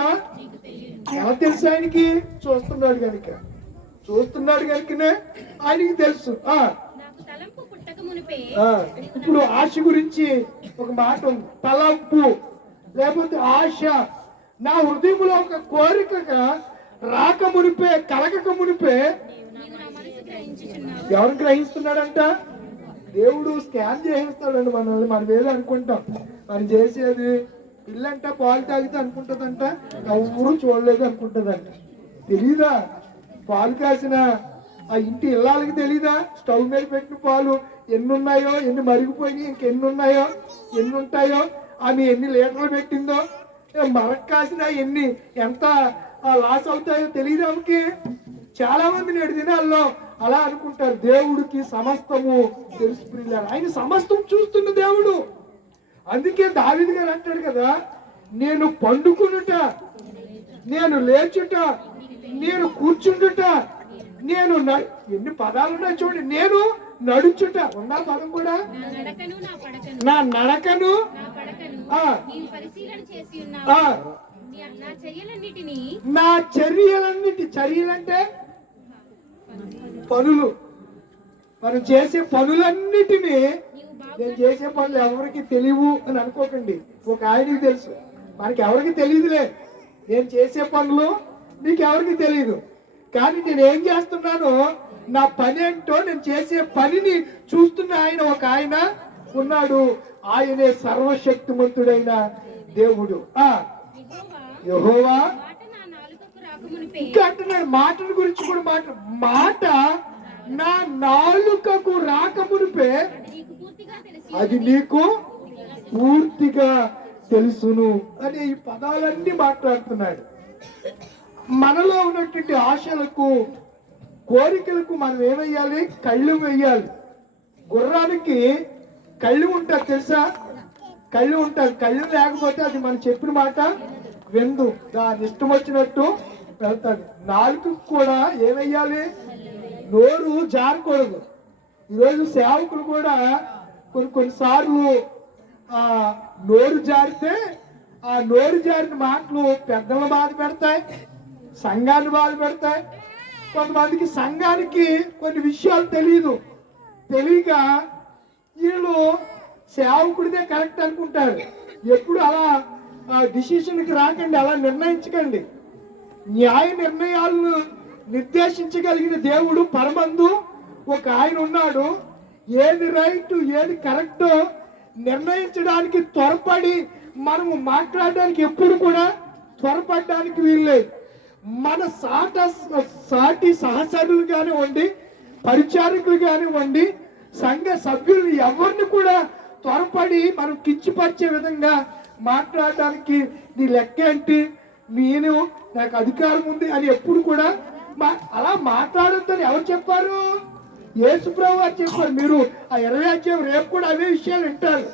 ఎలా తెలుసు ఆయనకి? చూస్తున్నాడు కనుకనే ఆయనకి తెలుసు. ఇప్పుడు ఆశ గురించి ఒక మాట ఉంది. తలంపు లేకపోతే ఆశ నా హృదయంలో ఒక కోరికగా రాక మునిపే, కలగక మునిపే ఎవరు గ్రహిస్తున్నాడంట? దేవుడు స్కాన్ చేసేస్తాడండి మనల్ని. మనం ఏదో అనుకుంటాం, మనం చేసేది పిల్లంట పాలు తాగితే అనుకుంటుందంట ఎవరు చూడలేదు అనుకుంటుందంట. తెలీదా? పాలు కాసిన ఆ ఇంటి ఇళ్ళకి తెలీదా? స్టవ్ మీద పెట్టిన పాలు ఎన్ని ఉన్నాయో, ఎన్ని మరిగిపోయినాయి, ఇంకెన్ని ఉన్నాయో, ఎన్ని ఉంటాయో, ఆమె ఎన్ని లీటర్లు పెట్టిందో, మరక కాసిన ఎంత లాస్ అవుతాయో తెలియదు ఆమెకి. చాలా మంది నేడు దినాల్లో అలా అనుకుంటారు. దేవుడికి సమస్తము తెలుసు ప్రియులారా. ఆయన సమస్తం చూస్తున్న దేవుడు. అందుకే దావీదు గారు అంటాడు కదా, నేను పండుకునుట, నేను లేచుట, నేను కూర్చుండుట, నేను ఎన్ని పదాలు ఉన్నాయి చూడండి. నేను నడుచుట ఉందా పదం కూడా? నా నడకను నా చర్యలంటే పనులు, మనం చేసే పనులన్నిటినీ, నేను చేసే పనులు ఎవరికి తెలియవు అని అనుకోకండి. ఒక ఆయనకి తెలుసు, మనకి ఎవరికి తెలియదులే. నేను చేసే పనులు మీకు ఎవరికి తెలియదు. కానీ నేను ఏం చేస్తున్నానో, నా పని ఏంటో, నేను చేసే పనిని చూస్తున్న ఒక ఆయన ఉన్నాడు. ఆయనే సర్వశక్తిమంతుడైన దేవుడు. యెహోవా ఇంకా అంటున్నాడు. మాటల గురించి కూడా మాట నా నాలుకకు రాకమునిపే అది నీకు పూర్తిగా తెలుసును అనే ఈ పదాలన్నీ మాట్లాడుతున్నాడు. మనలో ఉన్నటువంటి ఆశలకు, కోరికలకు మనం ఏమయ్యాలి? కళ్ళు వేయాలి. గుర్రానికి కళ్ళు ఉంటుంది తెలుసా? కళ్ళు ఉంటుంది. కళ్ళు లేకపోతే అది మనం చెప్పిన మాట విందు, దాని ఇష్టం వచ్చినట్టు వెళ్తాడు. నాలుకకు కూడా ఏమయ్యాలి? నోరు జారకూడదు. ఈరోజు సేవకులు కూడా కొన్నిసార్లు నోరు జారితే ఆ నోరు జారిన మాటలు పెద్దలను బాధ పెడతాయి, సంఘాన్ని బాధ పెడతాయి. కొంతమందికి సంఘానికి కొన్ని విషయాలు తెలియక వీళ్ళు సేవకుడిదే కరెక్ట్ అనుకుంటారు. ఎప్పుడు అలా డిసిషన్కి రాకండి, అలా నిర్ణయించకండి. న్యాయ నిర్ణయాలను నిర్దేశించగలిగిన దేవుడు పరమందు ఒక ఆయన ఉన్నాడు. ఏది రైట్, ఏది కరెక్టో నిర్ణయించడానికి త్వరపడి మనము మాట్లాడడానికి ఎప్పుడు కూడా త్వరపడడానికి వీల్లేదు. మన సాటి సహచరులు కానివ్వండి, పరిచారకులు కానివ్వండి, సంఘ సభ్యులు ఎవరిని కూడా త్వరపడి మనం కించిపరిచే విధంగా మాట్లాడడానికి నీ లెక్క ఏంటి, నేను నాకు అధికారం ఉంది అని ఎప్పుడు కూడా అలా మాట్లాడొద్దని ఎవరు చెప్పారు? యేసుప్రభు వారు చెప్పారు. మీరు ఆ 20వ అధ్యాయం రేపు కూడా అవే విషయాలు వింటారు.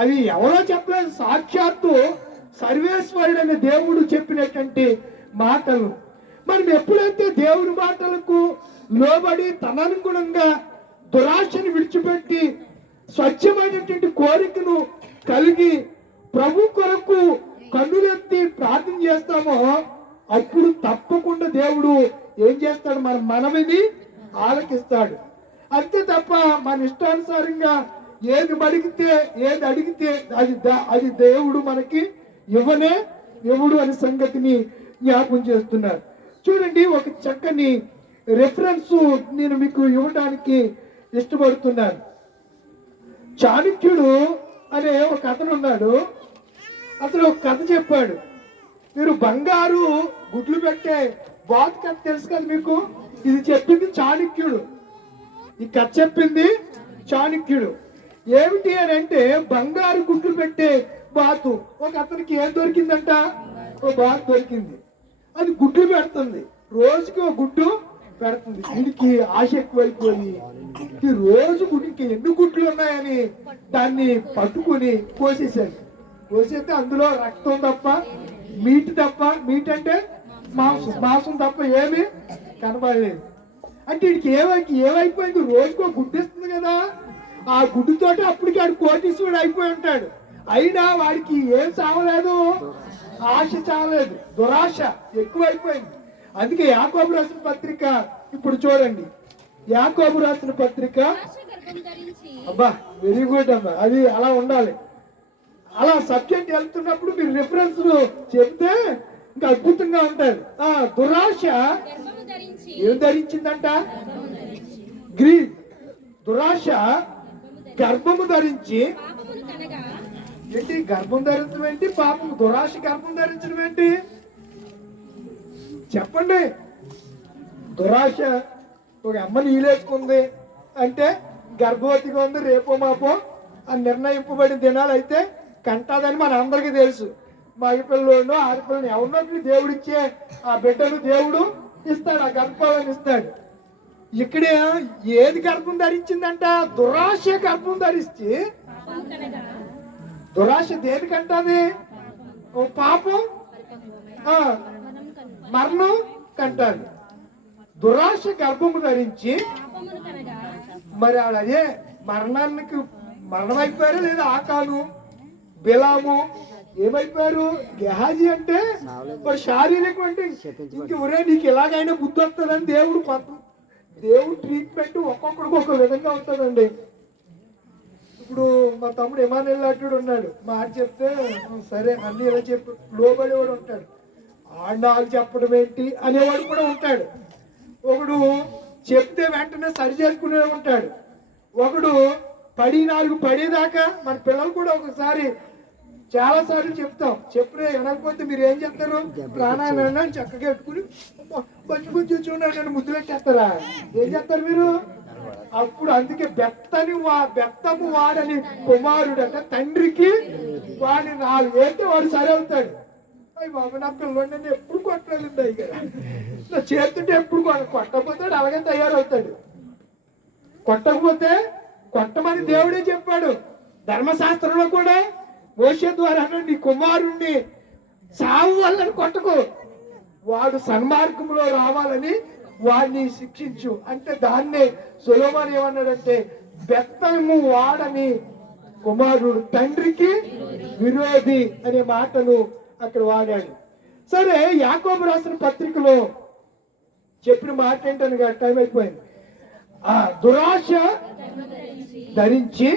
అవి ఎవరో చెప్పలేదు, సాక్షాత్తు సర్వేశ్వరుడు అనే దేవుడు చెప్పినటువంటి మాటలు. మనం ఎప్పుడైతే దేవుని మాటలకు లోబడి తదనుగుణంగా దురాశను విడిచిపెట్టి స్వచ్ఛమైనటువంటి కోరికను కలిగి ప్రభు కొరకు కన్నులెత్తి ప్రార్థన చేస్తామో అప్పుడు తప్పకుండా దేవుడు ఏం చేస్తాడు, మన మనవిని ఆలకిస్తాడు. అంతే తప్ప మన ఇష్టానుసారంగా ఏది అడిగితే అది దేవుడు మనకి ఇవ్వడు అనే సంగతిని జ్ఞాపకం చేస్తున్నారు. చూడండి, ఒక చక్కని రెఫరెన్స్ నేను మీకు ఇవ్వడానికి ఇష్టపడుతున్నాను. చాణక్యుడు అనే ఒక అతను ఉన్నాడు. అతను ఒక కథ చెప్పాడు. మీరు బంగారు గుడ్లు పెట్టే బాత్ కథ తెలుసు కదా మీకు. ఇది చెప్పింది చాణక్యుడు. ఈ కథ చెప్పింది చాణక్యుడు. ఏమిటి అని అంటే, బంగారు గుడ్లు పెట్టే బాతు. ఒక అతనికి ఏం దొరికిందంట, ఓ బాత్ దొరికింది. అది గుడ్లు పెడుతుంది, రోజుకి ఒక గుడ్డు పెడుతుంది. దీనికి ఆశ ఎక్కువైపోయి రోజు గుడికి ఎన్ని గుడ్లు ఉన్నాయని దాన్ని పట్టుకుని కోసేసాడు. కోసేస్తే అందులో రక్తం తప్ప, మీట్ అంటే మాంసం తప్ప ఏమీ కనబడలేదు. అంటే వీడికి ఏమైపోయింది, రోజుకో గుడ్డు ఇస్తుంది కదా, ఆ గుడ్డుతోటి అప్పటికి ఆడు కోటీశ్వరుడు అయిపోయి ఉంటాడు. అయినా వాడికి ఏం చావలేదు, ఆశ చావలేదు, దురాశ ఎక్కువైపోయింది. అందుకే యాకోబు రాసిన పత్రిక ఇప్పుడు చూడండి. యాకోబు రాసిన పత్రిక, అబ్బా వెరీ గుడ్ అమ్మా, అది అలా ఉండాలి. అలా సబ్జెక్ట్ వెళ్తున్నప్పుడు మీరు రిఫరెన్స్ చెప్తే ఇంకా అద్భుతంగా ఉంటారు. దురాశ ఏం ధరించిందంట, దురాశ గర్భము ధరించి. ఏంటి గర్భం ధరించడం ఏంటి, పాపం దురాశ గర్భం ధరించడం ఏంటి చెప్పండి. దురాశ ఒక అమ్మ నీలేసుకుంది అంటే గర్భవతిగా ఉంది, రేపో మాపో ఆ నిర్ణయింపబడిన దినాలు అయితే కంటాదని మన అందరికీ తెలుసు. మగపిల్లలు ఆడపిల్లని ఎవరినొకటి దేవుడిచ్చే ఆ బిడ్డను దేవుడు ఇస్తాడు, ఆ గర్భాలను ఇస్తాడు. ఇక్కడ ఏది గర్భం ధరించిందంట, దురాశ గర్భం ధరించి. దురాశ దేనికంటది, పాపం మరణం కంటారు. దురాశ గర్భము ధరించి. మరి అదే మరణం అయిపోయారు లేదా, ఆకాను బిలాము ఏమైపోయారు, గెహాజీ అంటే శారీరకం. అంటే ఇంక ఒరే నీకు ఎలాగైనా బుద్ధి వస్తుందని దేవుడు ట్రీట్మెంట్ ఒక్కొక్కడికి ఒక విధంగా ఉంటుందండి. ఇప్పుడు మా తమ్ముడు ఎమానుయేల్ లాంటి ఉన్నాడు, మాట చెప్తే సరే అన్ని ఇలా చెప్పి లోబడేవాడు ఉంటాడు. ఆడాలు చెప్పడం ఏంటి అనేవాడు కూడా ఉంటాడు. ఒకడు చెప్తే వెంటనే సరి చేసుకునే ఉంటాడు. ఒకడు నాలుగు పడేదాకా. మన పిల్లలు కూడా ఒకసారి చాలా సార్లు చెప్తాం, చెప్పిన వినకపోతే మీరు ఏం చేస్తారు, ప్రాణాన్ని చక్కగా పెట్టుకుని మంచి చూడండి నన్ను ముద్దులెట్టేస్తారా, ఏం చేస్తారు మీరు అప్పుడు. అందుకే బెత్తము వాడని కుమారుడు అంటే తండ్రికి వాడిని 4 వేస్తే వాడు సరి అవుతాడు. అయ్యి బాబు నా పిల్లలు నన్ను ఎప్పుడు కొట్టలేదు అయ్యి కదా, నా చేతుంటే ఎప్పుడు కొట్టకపోతాడు, అలాగే తయారవుతాడు. కొట్టకపోతే కొట్టమని దేవుడే చెప్పాడు. ధర్మశాస్త్రంలో కూడా మోషే ద్వారా నీ కుమారుణ్ణి సావు వల్లని కొట్టకు, వాడు సన్మార్గంలో రావాలని వాడిని శిక్షించు అంటే. దాన్నే సొలొమోను ఏమన్నాడంటే, బెత్తము వాడని కుమారుడు తండ్రికి విరోధి అనే మాటలు అక్కడ వాడాడు. సరే, యాకోబు రాసిన పత్రికలో చెప్పిన మాట ఏంటనగా టైం అయిపోయింది. ఆ దురాశ ధరించి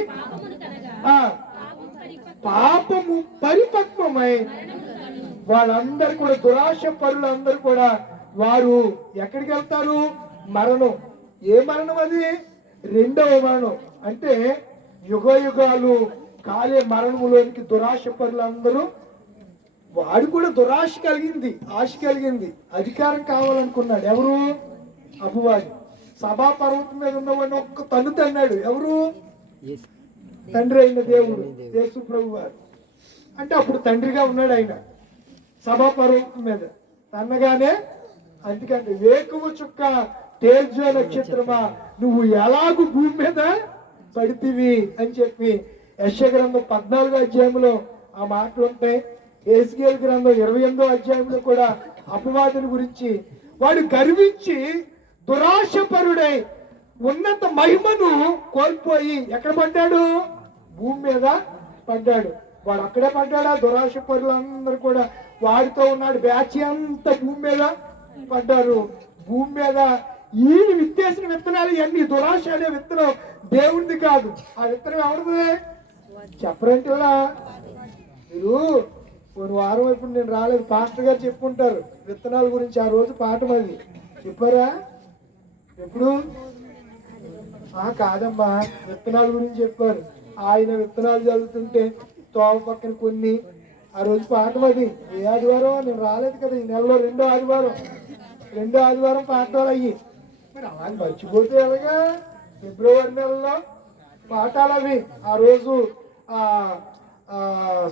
పాపము పరిపక్వమై వాళ్ళందరూ కూడా, దురాశ పరులందరూ కూడా వారు ఎక్కడికి వెళ్తారు, మరణం. ఏ మరణం అది, 2వ మరణం. అంటే యుగాలు కాలే మరణములోనికి దురాశ పరులందరూ. వాడు కూడా దురాశ కలిగింది, ఆశ కలిగింది, అధికారం కావాలనుకున్నాడు. ఎవరు, అపవాది. సభా పర్వతం మీద ఉన్నవాడిని ఒక్క తన్ను తన్నాడు. ఎవరు, తండ్రి అయిన దేవుడు యేసు ప్రభు వారు. అంటే అప్పుడు తండ్రిగా ఉన్నాడు ఆయన. సభా పర్వతం మీద తన్నగానే, అందుకంటే వేకువ చుక్క తేజ నక్షత్రమా నువ్వు ఎలాగూ భూమి మీద పడితివి అని చెప్పి యెషయా గ్రంథం 14వ అధ్యాయంలో ఆ మాటలు ఉంటాయి. యెహెజ్కేలు గ్రంథం 28వ అధ్యాయంలో కూడా అపవాదుని గురించి, వాడు గర్వించి దురాశపరుడై ఉన్నత మహిమను కోల్పోయి ఎక్కడ పడ్డాడు? భూమి మీద పడ్డాడు. వాడు అక్కడే పడ్డాడా? దురాశ పరులందరూ కూడా వాడితో ఉన్నాడు, బ్యాచ్ అంతా భూమి మీద పడ్డారు. భూమి మీద ఈయన విత్తేసిన విత్తనాలు ఇవన్నీ దురాశ అనే విత్తనం దేవుడిది కాదు. ఆ విత్తనం ఎవరిది చెప్పరంటేలా? మీరు కొన్ని వారం ఇప్పుడు నేను రాలేదు, పాస్టర్ గారు చెప్పుకుంటారు విత్తనాల గురించి. ఆ రోజు పాఠం అది చెప్పారా? ఎప్పుడు? కాదమ్మా, విత్తనాల గురించి చెప్పారు. ఆయన విత్తనాలు చదువుతుంటే తోవ పక్కన కొన్ని, ఆ రోజు పాఠం అది. ఏ ఆదివారం? నేను రాలేదు కదా, ఈ నెలలో రెండో ఆదివారం పాఠాలు అయ్యి. మరి అలా మర్చిపోతే ఎలాగా? ఫిబ్రవరి నెలలో పాఠాలు అవి. ఆ రోజు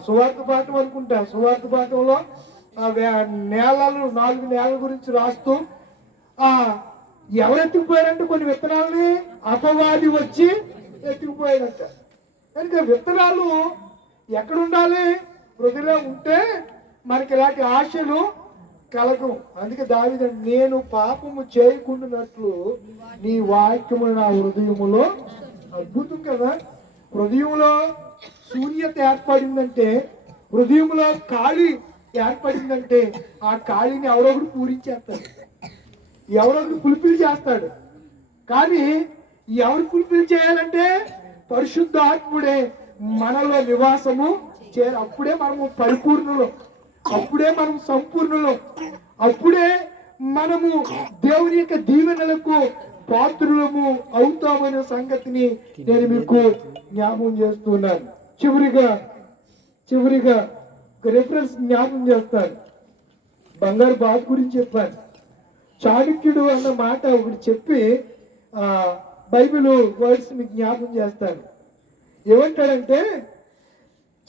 సువార్త పాఠం అనుకుంటా. సువార్త పాఠంలో నేలలు 4 నేలల గురించి రాస్తూ ఎవరు ఎత్తుకుపోయారంటే కొన్ని విత్తనాలని అపవాది వచ్చి ఎత్తుకుపోయాడంట. కనుక విత్తనాలు ఎక్కడ ఉండాలి? హృదయంలో ఉంటే మనకి ఇలాంటి ఆశలు కలగవు. అందుకే దావీదు, నేను పాపము చేయకుండానట్లు నీ వాక్యము నా హృదయములో. అద్భుతం కదా! హృదయంలో శూన్యత ఏర్పడిందంటే, హృదయంలో ఖాళీ ఏర్పడిందంటే ఆ ఖాళీని ఎవరొకరు పూరించేస్తాడు, ఎవరొకరు ఫుల్ఫిల్ చేస్తాడు. కానీ ఎవరు ఫుల్ఫిల్ చేయాలంటే పరిశుద్ధాత్ముడే మనలో నివాసము చేయాలి. అప్పుడే మనము పరిపూర్ణులు, అప్పుడే మనం సంపూర్ణులు, అప్పుడే మనము దేవుని యొక్క దీవెనలకు పాత్రులము అవుతామనే సంగతిని నేను మీకు జ్ఞాపకం చేస్తున్నాను. చివరిగా ఒక రెఫరెన్స్ జ్ఞాపకం చేస్తాను. బంగారు బాతు గురించి చెప్పాను. చాణక్యుడు అన్న మాట ఒకటి చెప్పి బైబిల్ వర్డ్స్ మీకు జ్ఞాపకం చేస్తాను. ఏమంటాడంటే,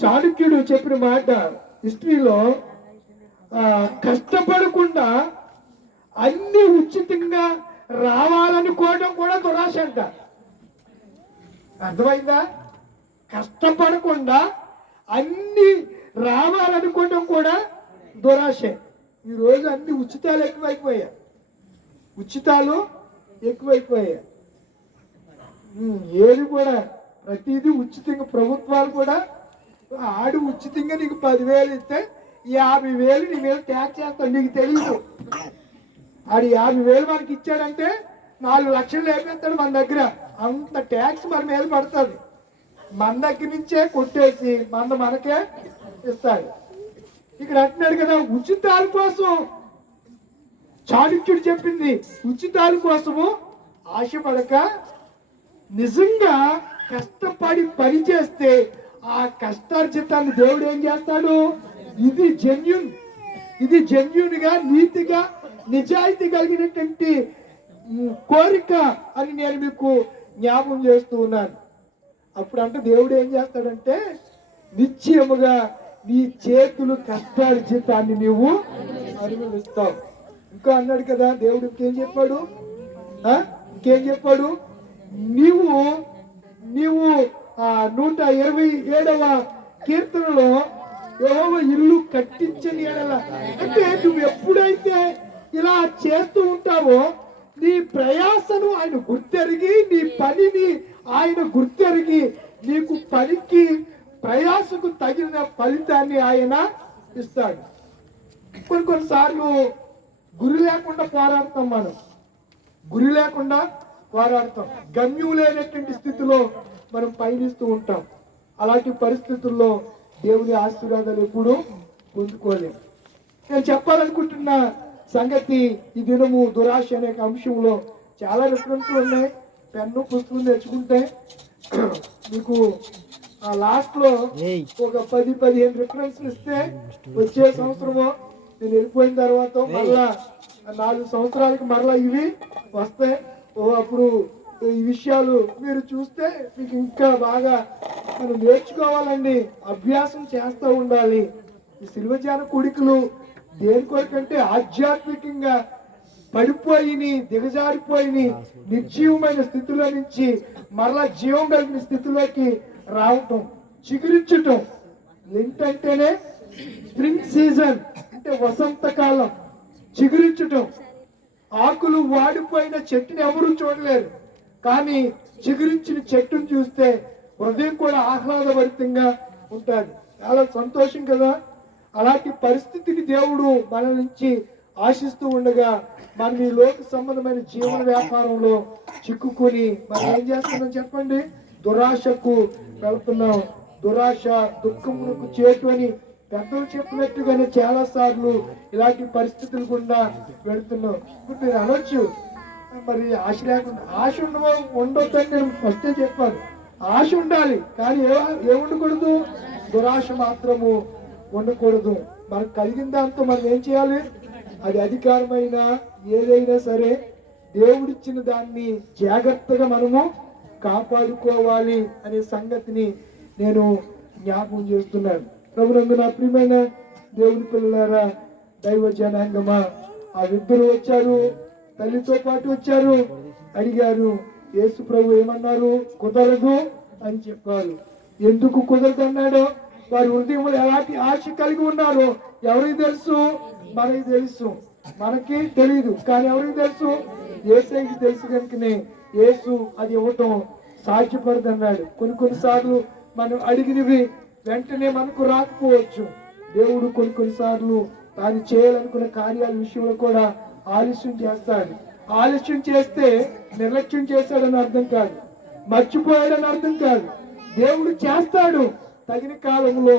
చాణక్యుడు చెప్పిన మాట హిస్టరీలో, కష్టపడకుండా అన్ని ఉచితంగా రావాలనుకోవడం కూడా దురాశ అంట. అర్థమైందా? కష్టపడకుండా అన్ని రావాలనుకోవడం కూడా దురాశే. ఈరోజు అన్ని ఉచితాలు ఎక్కువైపోయాయి. ఏది కూడా ప్రతిదీ ఉచితంగా. ప్రభుత్వాలు కూడా ఆడు ఉచితంగా నీకు 10,000 ఇస్తే 50,000 నీ మీద ట్యాక్స్ చేస్తాడు. నీకు తెలియదు. ఆడు 50,000 మనకి ఇచ్చాడంటే 4 లక్షలు లేపేస్తాడు మన దగ్గర. అంత ట్యాక్స్ మన మీద పడుతుంది. మన దగ్గర నుంచే కొట్టేసి మనకే ఇస్తాడు. ఇక్కడ అంటున్నాడు కదా, ఉచితాల కోసం. చాణక్యుడు చెప్పింది, ఉచితాల కోసము ఆశపడక నిజంగా కష్టపడి పని చేస్తే ఆ కష్టార్జితాన్ని దేవుడు ఏం చేస్తాడు? ఇది జెన్యూన్ గా, నీతిగా, నిజాయితీ కలిగినటువంటి కోరిక అని నేను మీకు జ్ఞాపకం చేస్తూ ఉన్నాను. అప్పుడు అంటే దేవుడు ఏం చేస్తాడంటే, నిశ్చయముగా నీ చేతులు కష్టార్జితాన్ని నీవు అనుభవిస్తావు. ఇంకా అన్నాడు కదా దేవుడు, ఇంకేం చెప్పాడు? నీవు 127వ కీర్తనలో యెహోవా ఇల్లు కట్టించని ఎడల, అంటే నువ్వు ఎప్పుడైతే ఇలా చేస్తూ ఉంటావో నీ ప్రయాసను ఆయన గుర్తెరిగి, నీ పనిని ఆయన గుర్తెరిగి నీకు పనికి ప్రయాసకు తగిన ఫలితాన్ని ఆయన ఇస్తాడు. కొన్నిసార్లు గురి లేకుండా పోరాడతాం. గమ్యం లేనటువంటి స్థితిలో మనం పయనిస్తూ ఉంటాం. అలాంటి పరిస్థితుల్లో దేవుని ఆశీర్వాదాలు ఎప్పుడూ పొందుకోలేము. నేను చెప్పాలనుకుంటున్న సంగతి, ఈ దినము దురాశ అనే అంశంలో చాలా రిఫరెన్స్లు ఉన్నాయి. పెన్ను పుస్తకం తెచ్చుకుంటే మీకు లాస్ట్ లో ఒక 10-15 రిఫరెన్స్లు ఇస్తే, వచ్చే సంవత్సరమో నేను వెళ్ళిపోయిన తర్వాత మరలా 4 సంవత్సరాలకి మరలా ఇవి వస్తాయి. అప్పుడు ఈ విషయాలు మీరు చూస్తే మీకు ఇంకా బాగా మనం నేర్చుకోవాలండి. అభ్యాసం చేస్తూ ఉండాలి. ఈ సిల్వజాన కుడికలు దేని కొరకంటే ఆధ్యాత్మికంగా పడిపోయి దిగజారిపోయి నిర్జీవమైన స్థితిలో నుంచి మరలా జీవం కలిగిన స్థితిలోకి రావటం, చిగురించటం. లెంట్ అంటేనే స్ప్రింగ్ సీజన్, అంటే వసంతకాలం, చిగురించటం. ఆకులు వాడిపోయిన చెట్టుని ఎవరు చూడలేరు, కానీ చిగురించిన చెట్టును చూస్తే హృదయం కూడా ఆహ్లాదభరితంగా ఉంటుంది. చాలా సంతోషం కదా. అలాంటి పరిస్థితిని దేవుడు మన నుంచి ఆశిస్తూ ఉండగా మనం ఈ లోక సంబంధమైన జీవన వ్యాపారంలో చిక్కుకొని మనం ఏం చేస్తున్నాం చెప్పండి? దురాశకు వెళ్తున్నాం. దురాశ దుఃఖమునకు చేటు అని పెద్దలు చెప్పినట్టుగానే చాలా సార్లు ఇలాంటి పరిస్థితులు గుండా వెళుతున్నాం. ఇప్పుడు మీరు అనొచ్చు, మరి ఆశ లేకుండా, ఆశ ఉండొద్దని నేను ఫస్టే చెప్పాను. ఆశ ఉండాలి, కానీ ఏముండకూడదు? దురాశ మాత్రము ఉండకూడదు. మనకు కలిగిన దాంతో మనం ఏం చేయాలి? అది అధికారమైన ఏదైనా సరే దేవుడిచ్చిన దాన్ని జాగ్రత్తగా మనము కాపాడుకోవాలి అనే సంగతిని నేను జ్ఞాపకం చేస్తున్నాను. ప్రభునందు నా ప్రియమైన దేవుని పిల్లలారా, దైవ జనాంగమా, ఆ ఇద్దరు వచ్చారు, తల్లితో పాటు వచ్చారు, అడిగారు. యేసు ప్రభు ఏమన్నారు? కుదరదు అని చెప్పారు. ఎందుకు కుదరదు అన్నాడో, వారి హృదయంలో ఎలాంటి ఆశ కలిగి ఉన్నారో ఎవరికి తెలుసు? మనకి తెలుసు. మనకి తెలియదు, కానీ ఎవరికి తెలుసు? యేసుకి తెలుసు. కనుకనే యేసు అది ఇవ్వటం సాధ్యపడదు అన్నాడు. కొన్నిసార్లు మనం అడిగినవి వెంటనే మనకు రాకపోవచ్చు. దేవుడు కొన్నిసార్లు తాను చేయాలనుకున్న కార్యాల విషయంలో కూడా ఆలస్యం చేస్తాడు. ఆలస్యం చేస్తే నిర్లక్ష్యం చేస్తాడని అర్థం కాదు, మర్చిపోయాడని అర్థం కాదు. దేవుడు చేస్తాడు, తగిన కాలంలో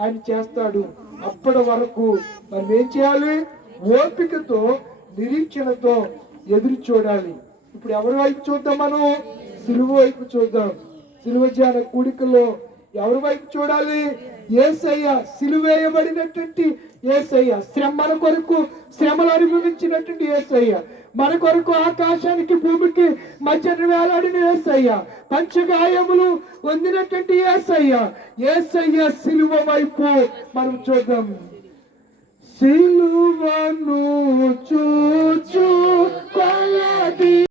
ఆయన చేస్తాడు. అప్పటి వరకు మనం ఏం చేయాలి? ఓపికతో, నిరీక్షణతో ఎదురు చూడాలి. ఇప్పుడు ఎవరి వైపు చూద్దాం? మనం సిలువ వైపు చూద్దాం. సిలువ ధ్యాన కూడికలో ఎవరి వైపు చూడాలి? యేసయ్య, సిలువేయబడినటువంటి యేసయ్య, మన కొరకు శ్రమలు అనుభవించినటువంటి యేసయ్య, మన కొరకు ఆకాశానికి భూమికి మధ్యన వేలాడిన యేసయ్య, పంచగాయములు పొందినటువంటి యేసయ్య, యేసయ్య సిలువ వైపు మనం చూద్దాం. సిలువను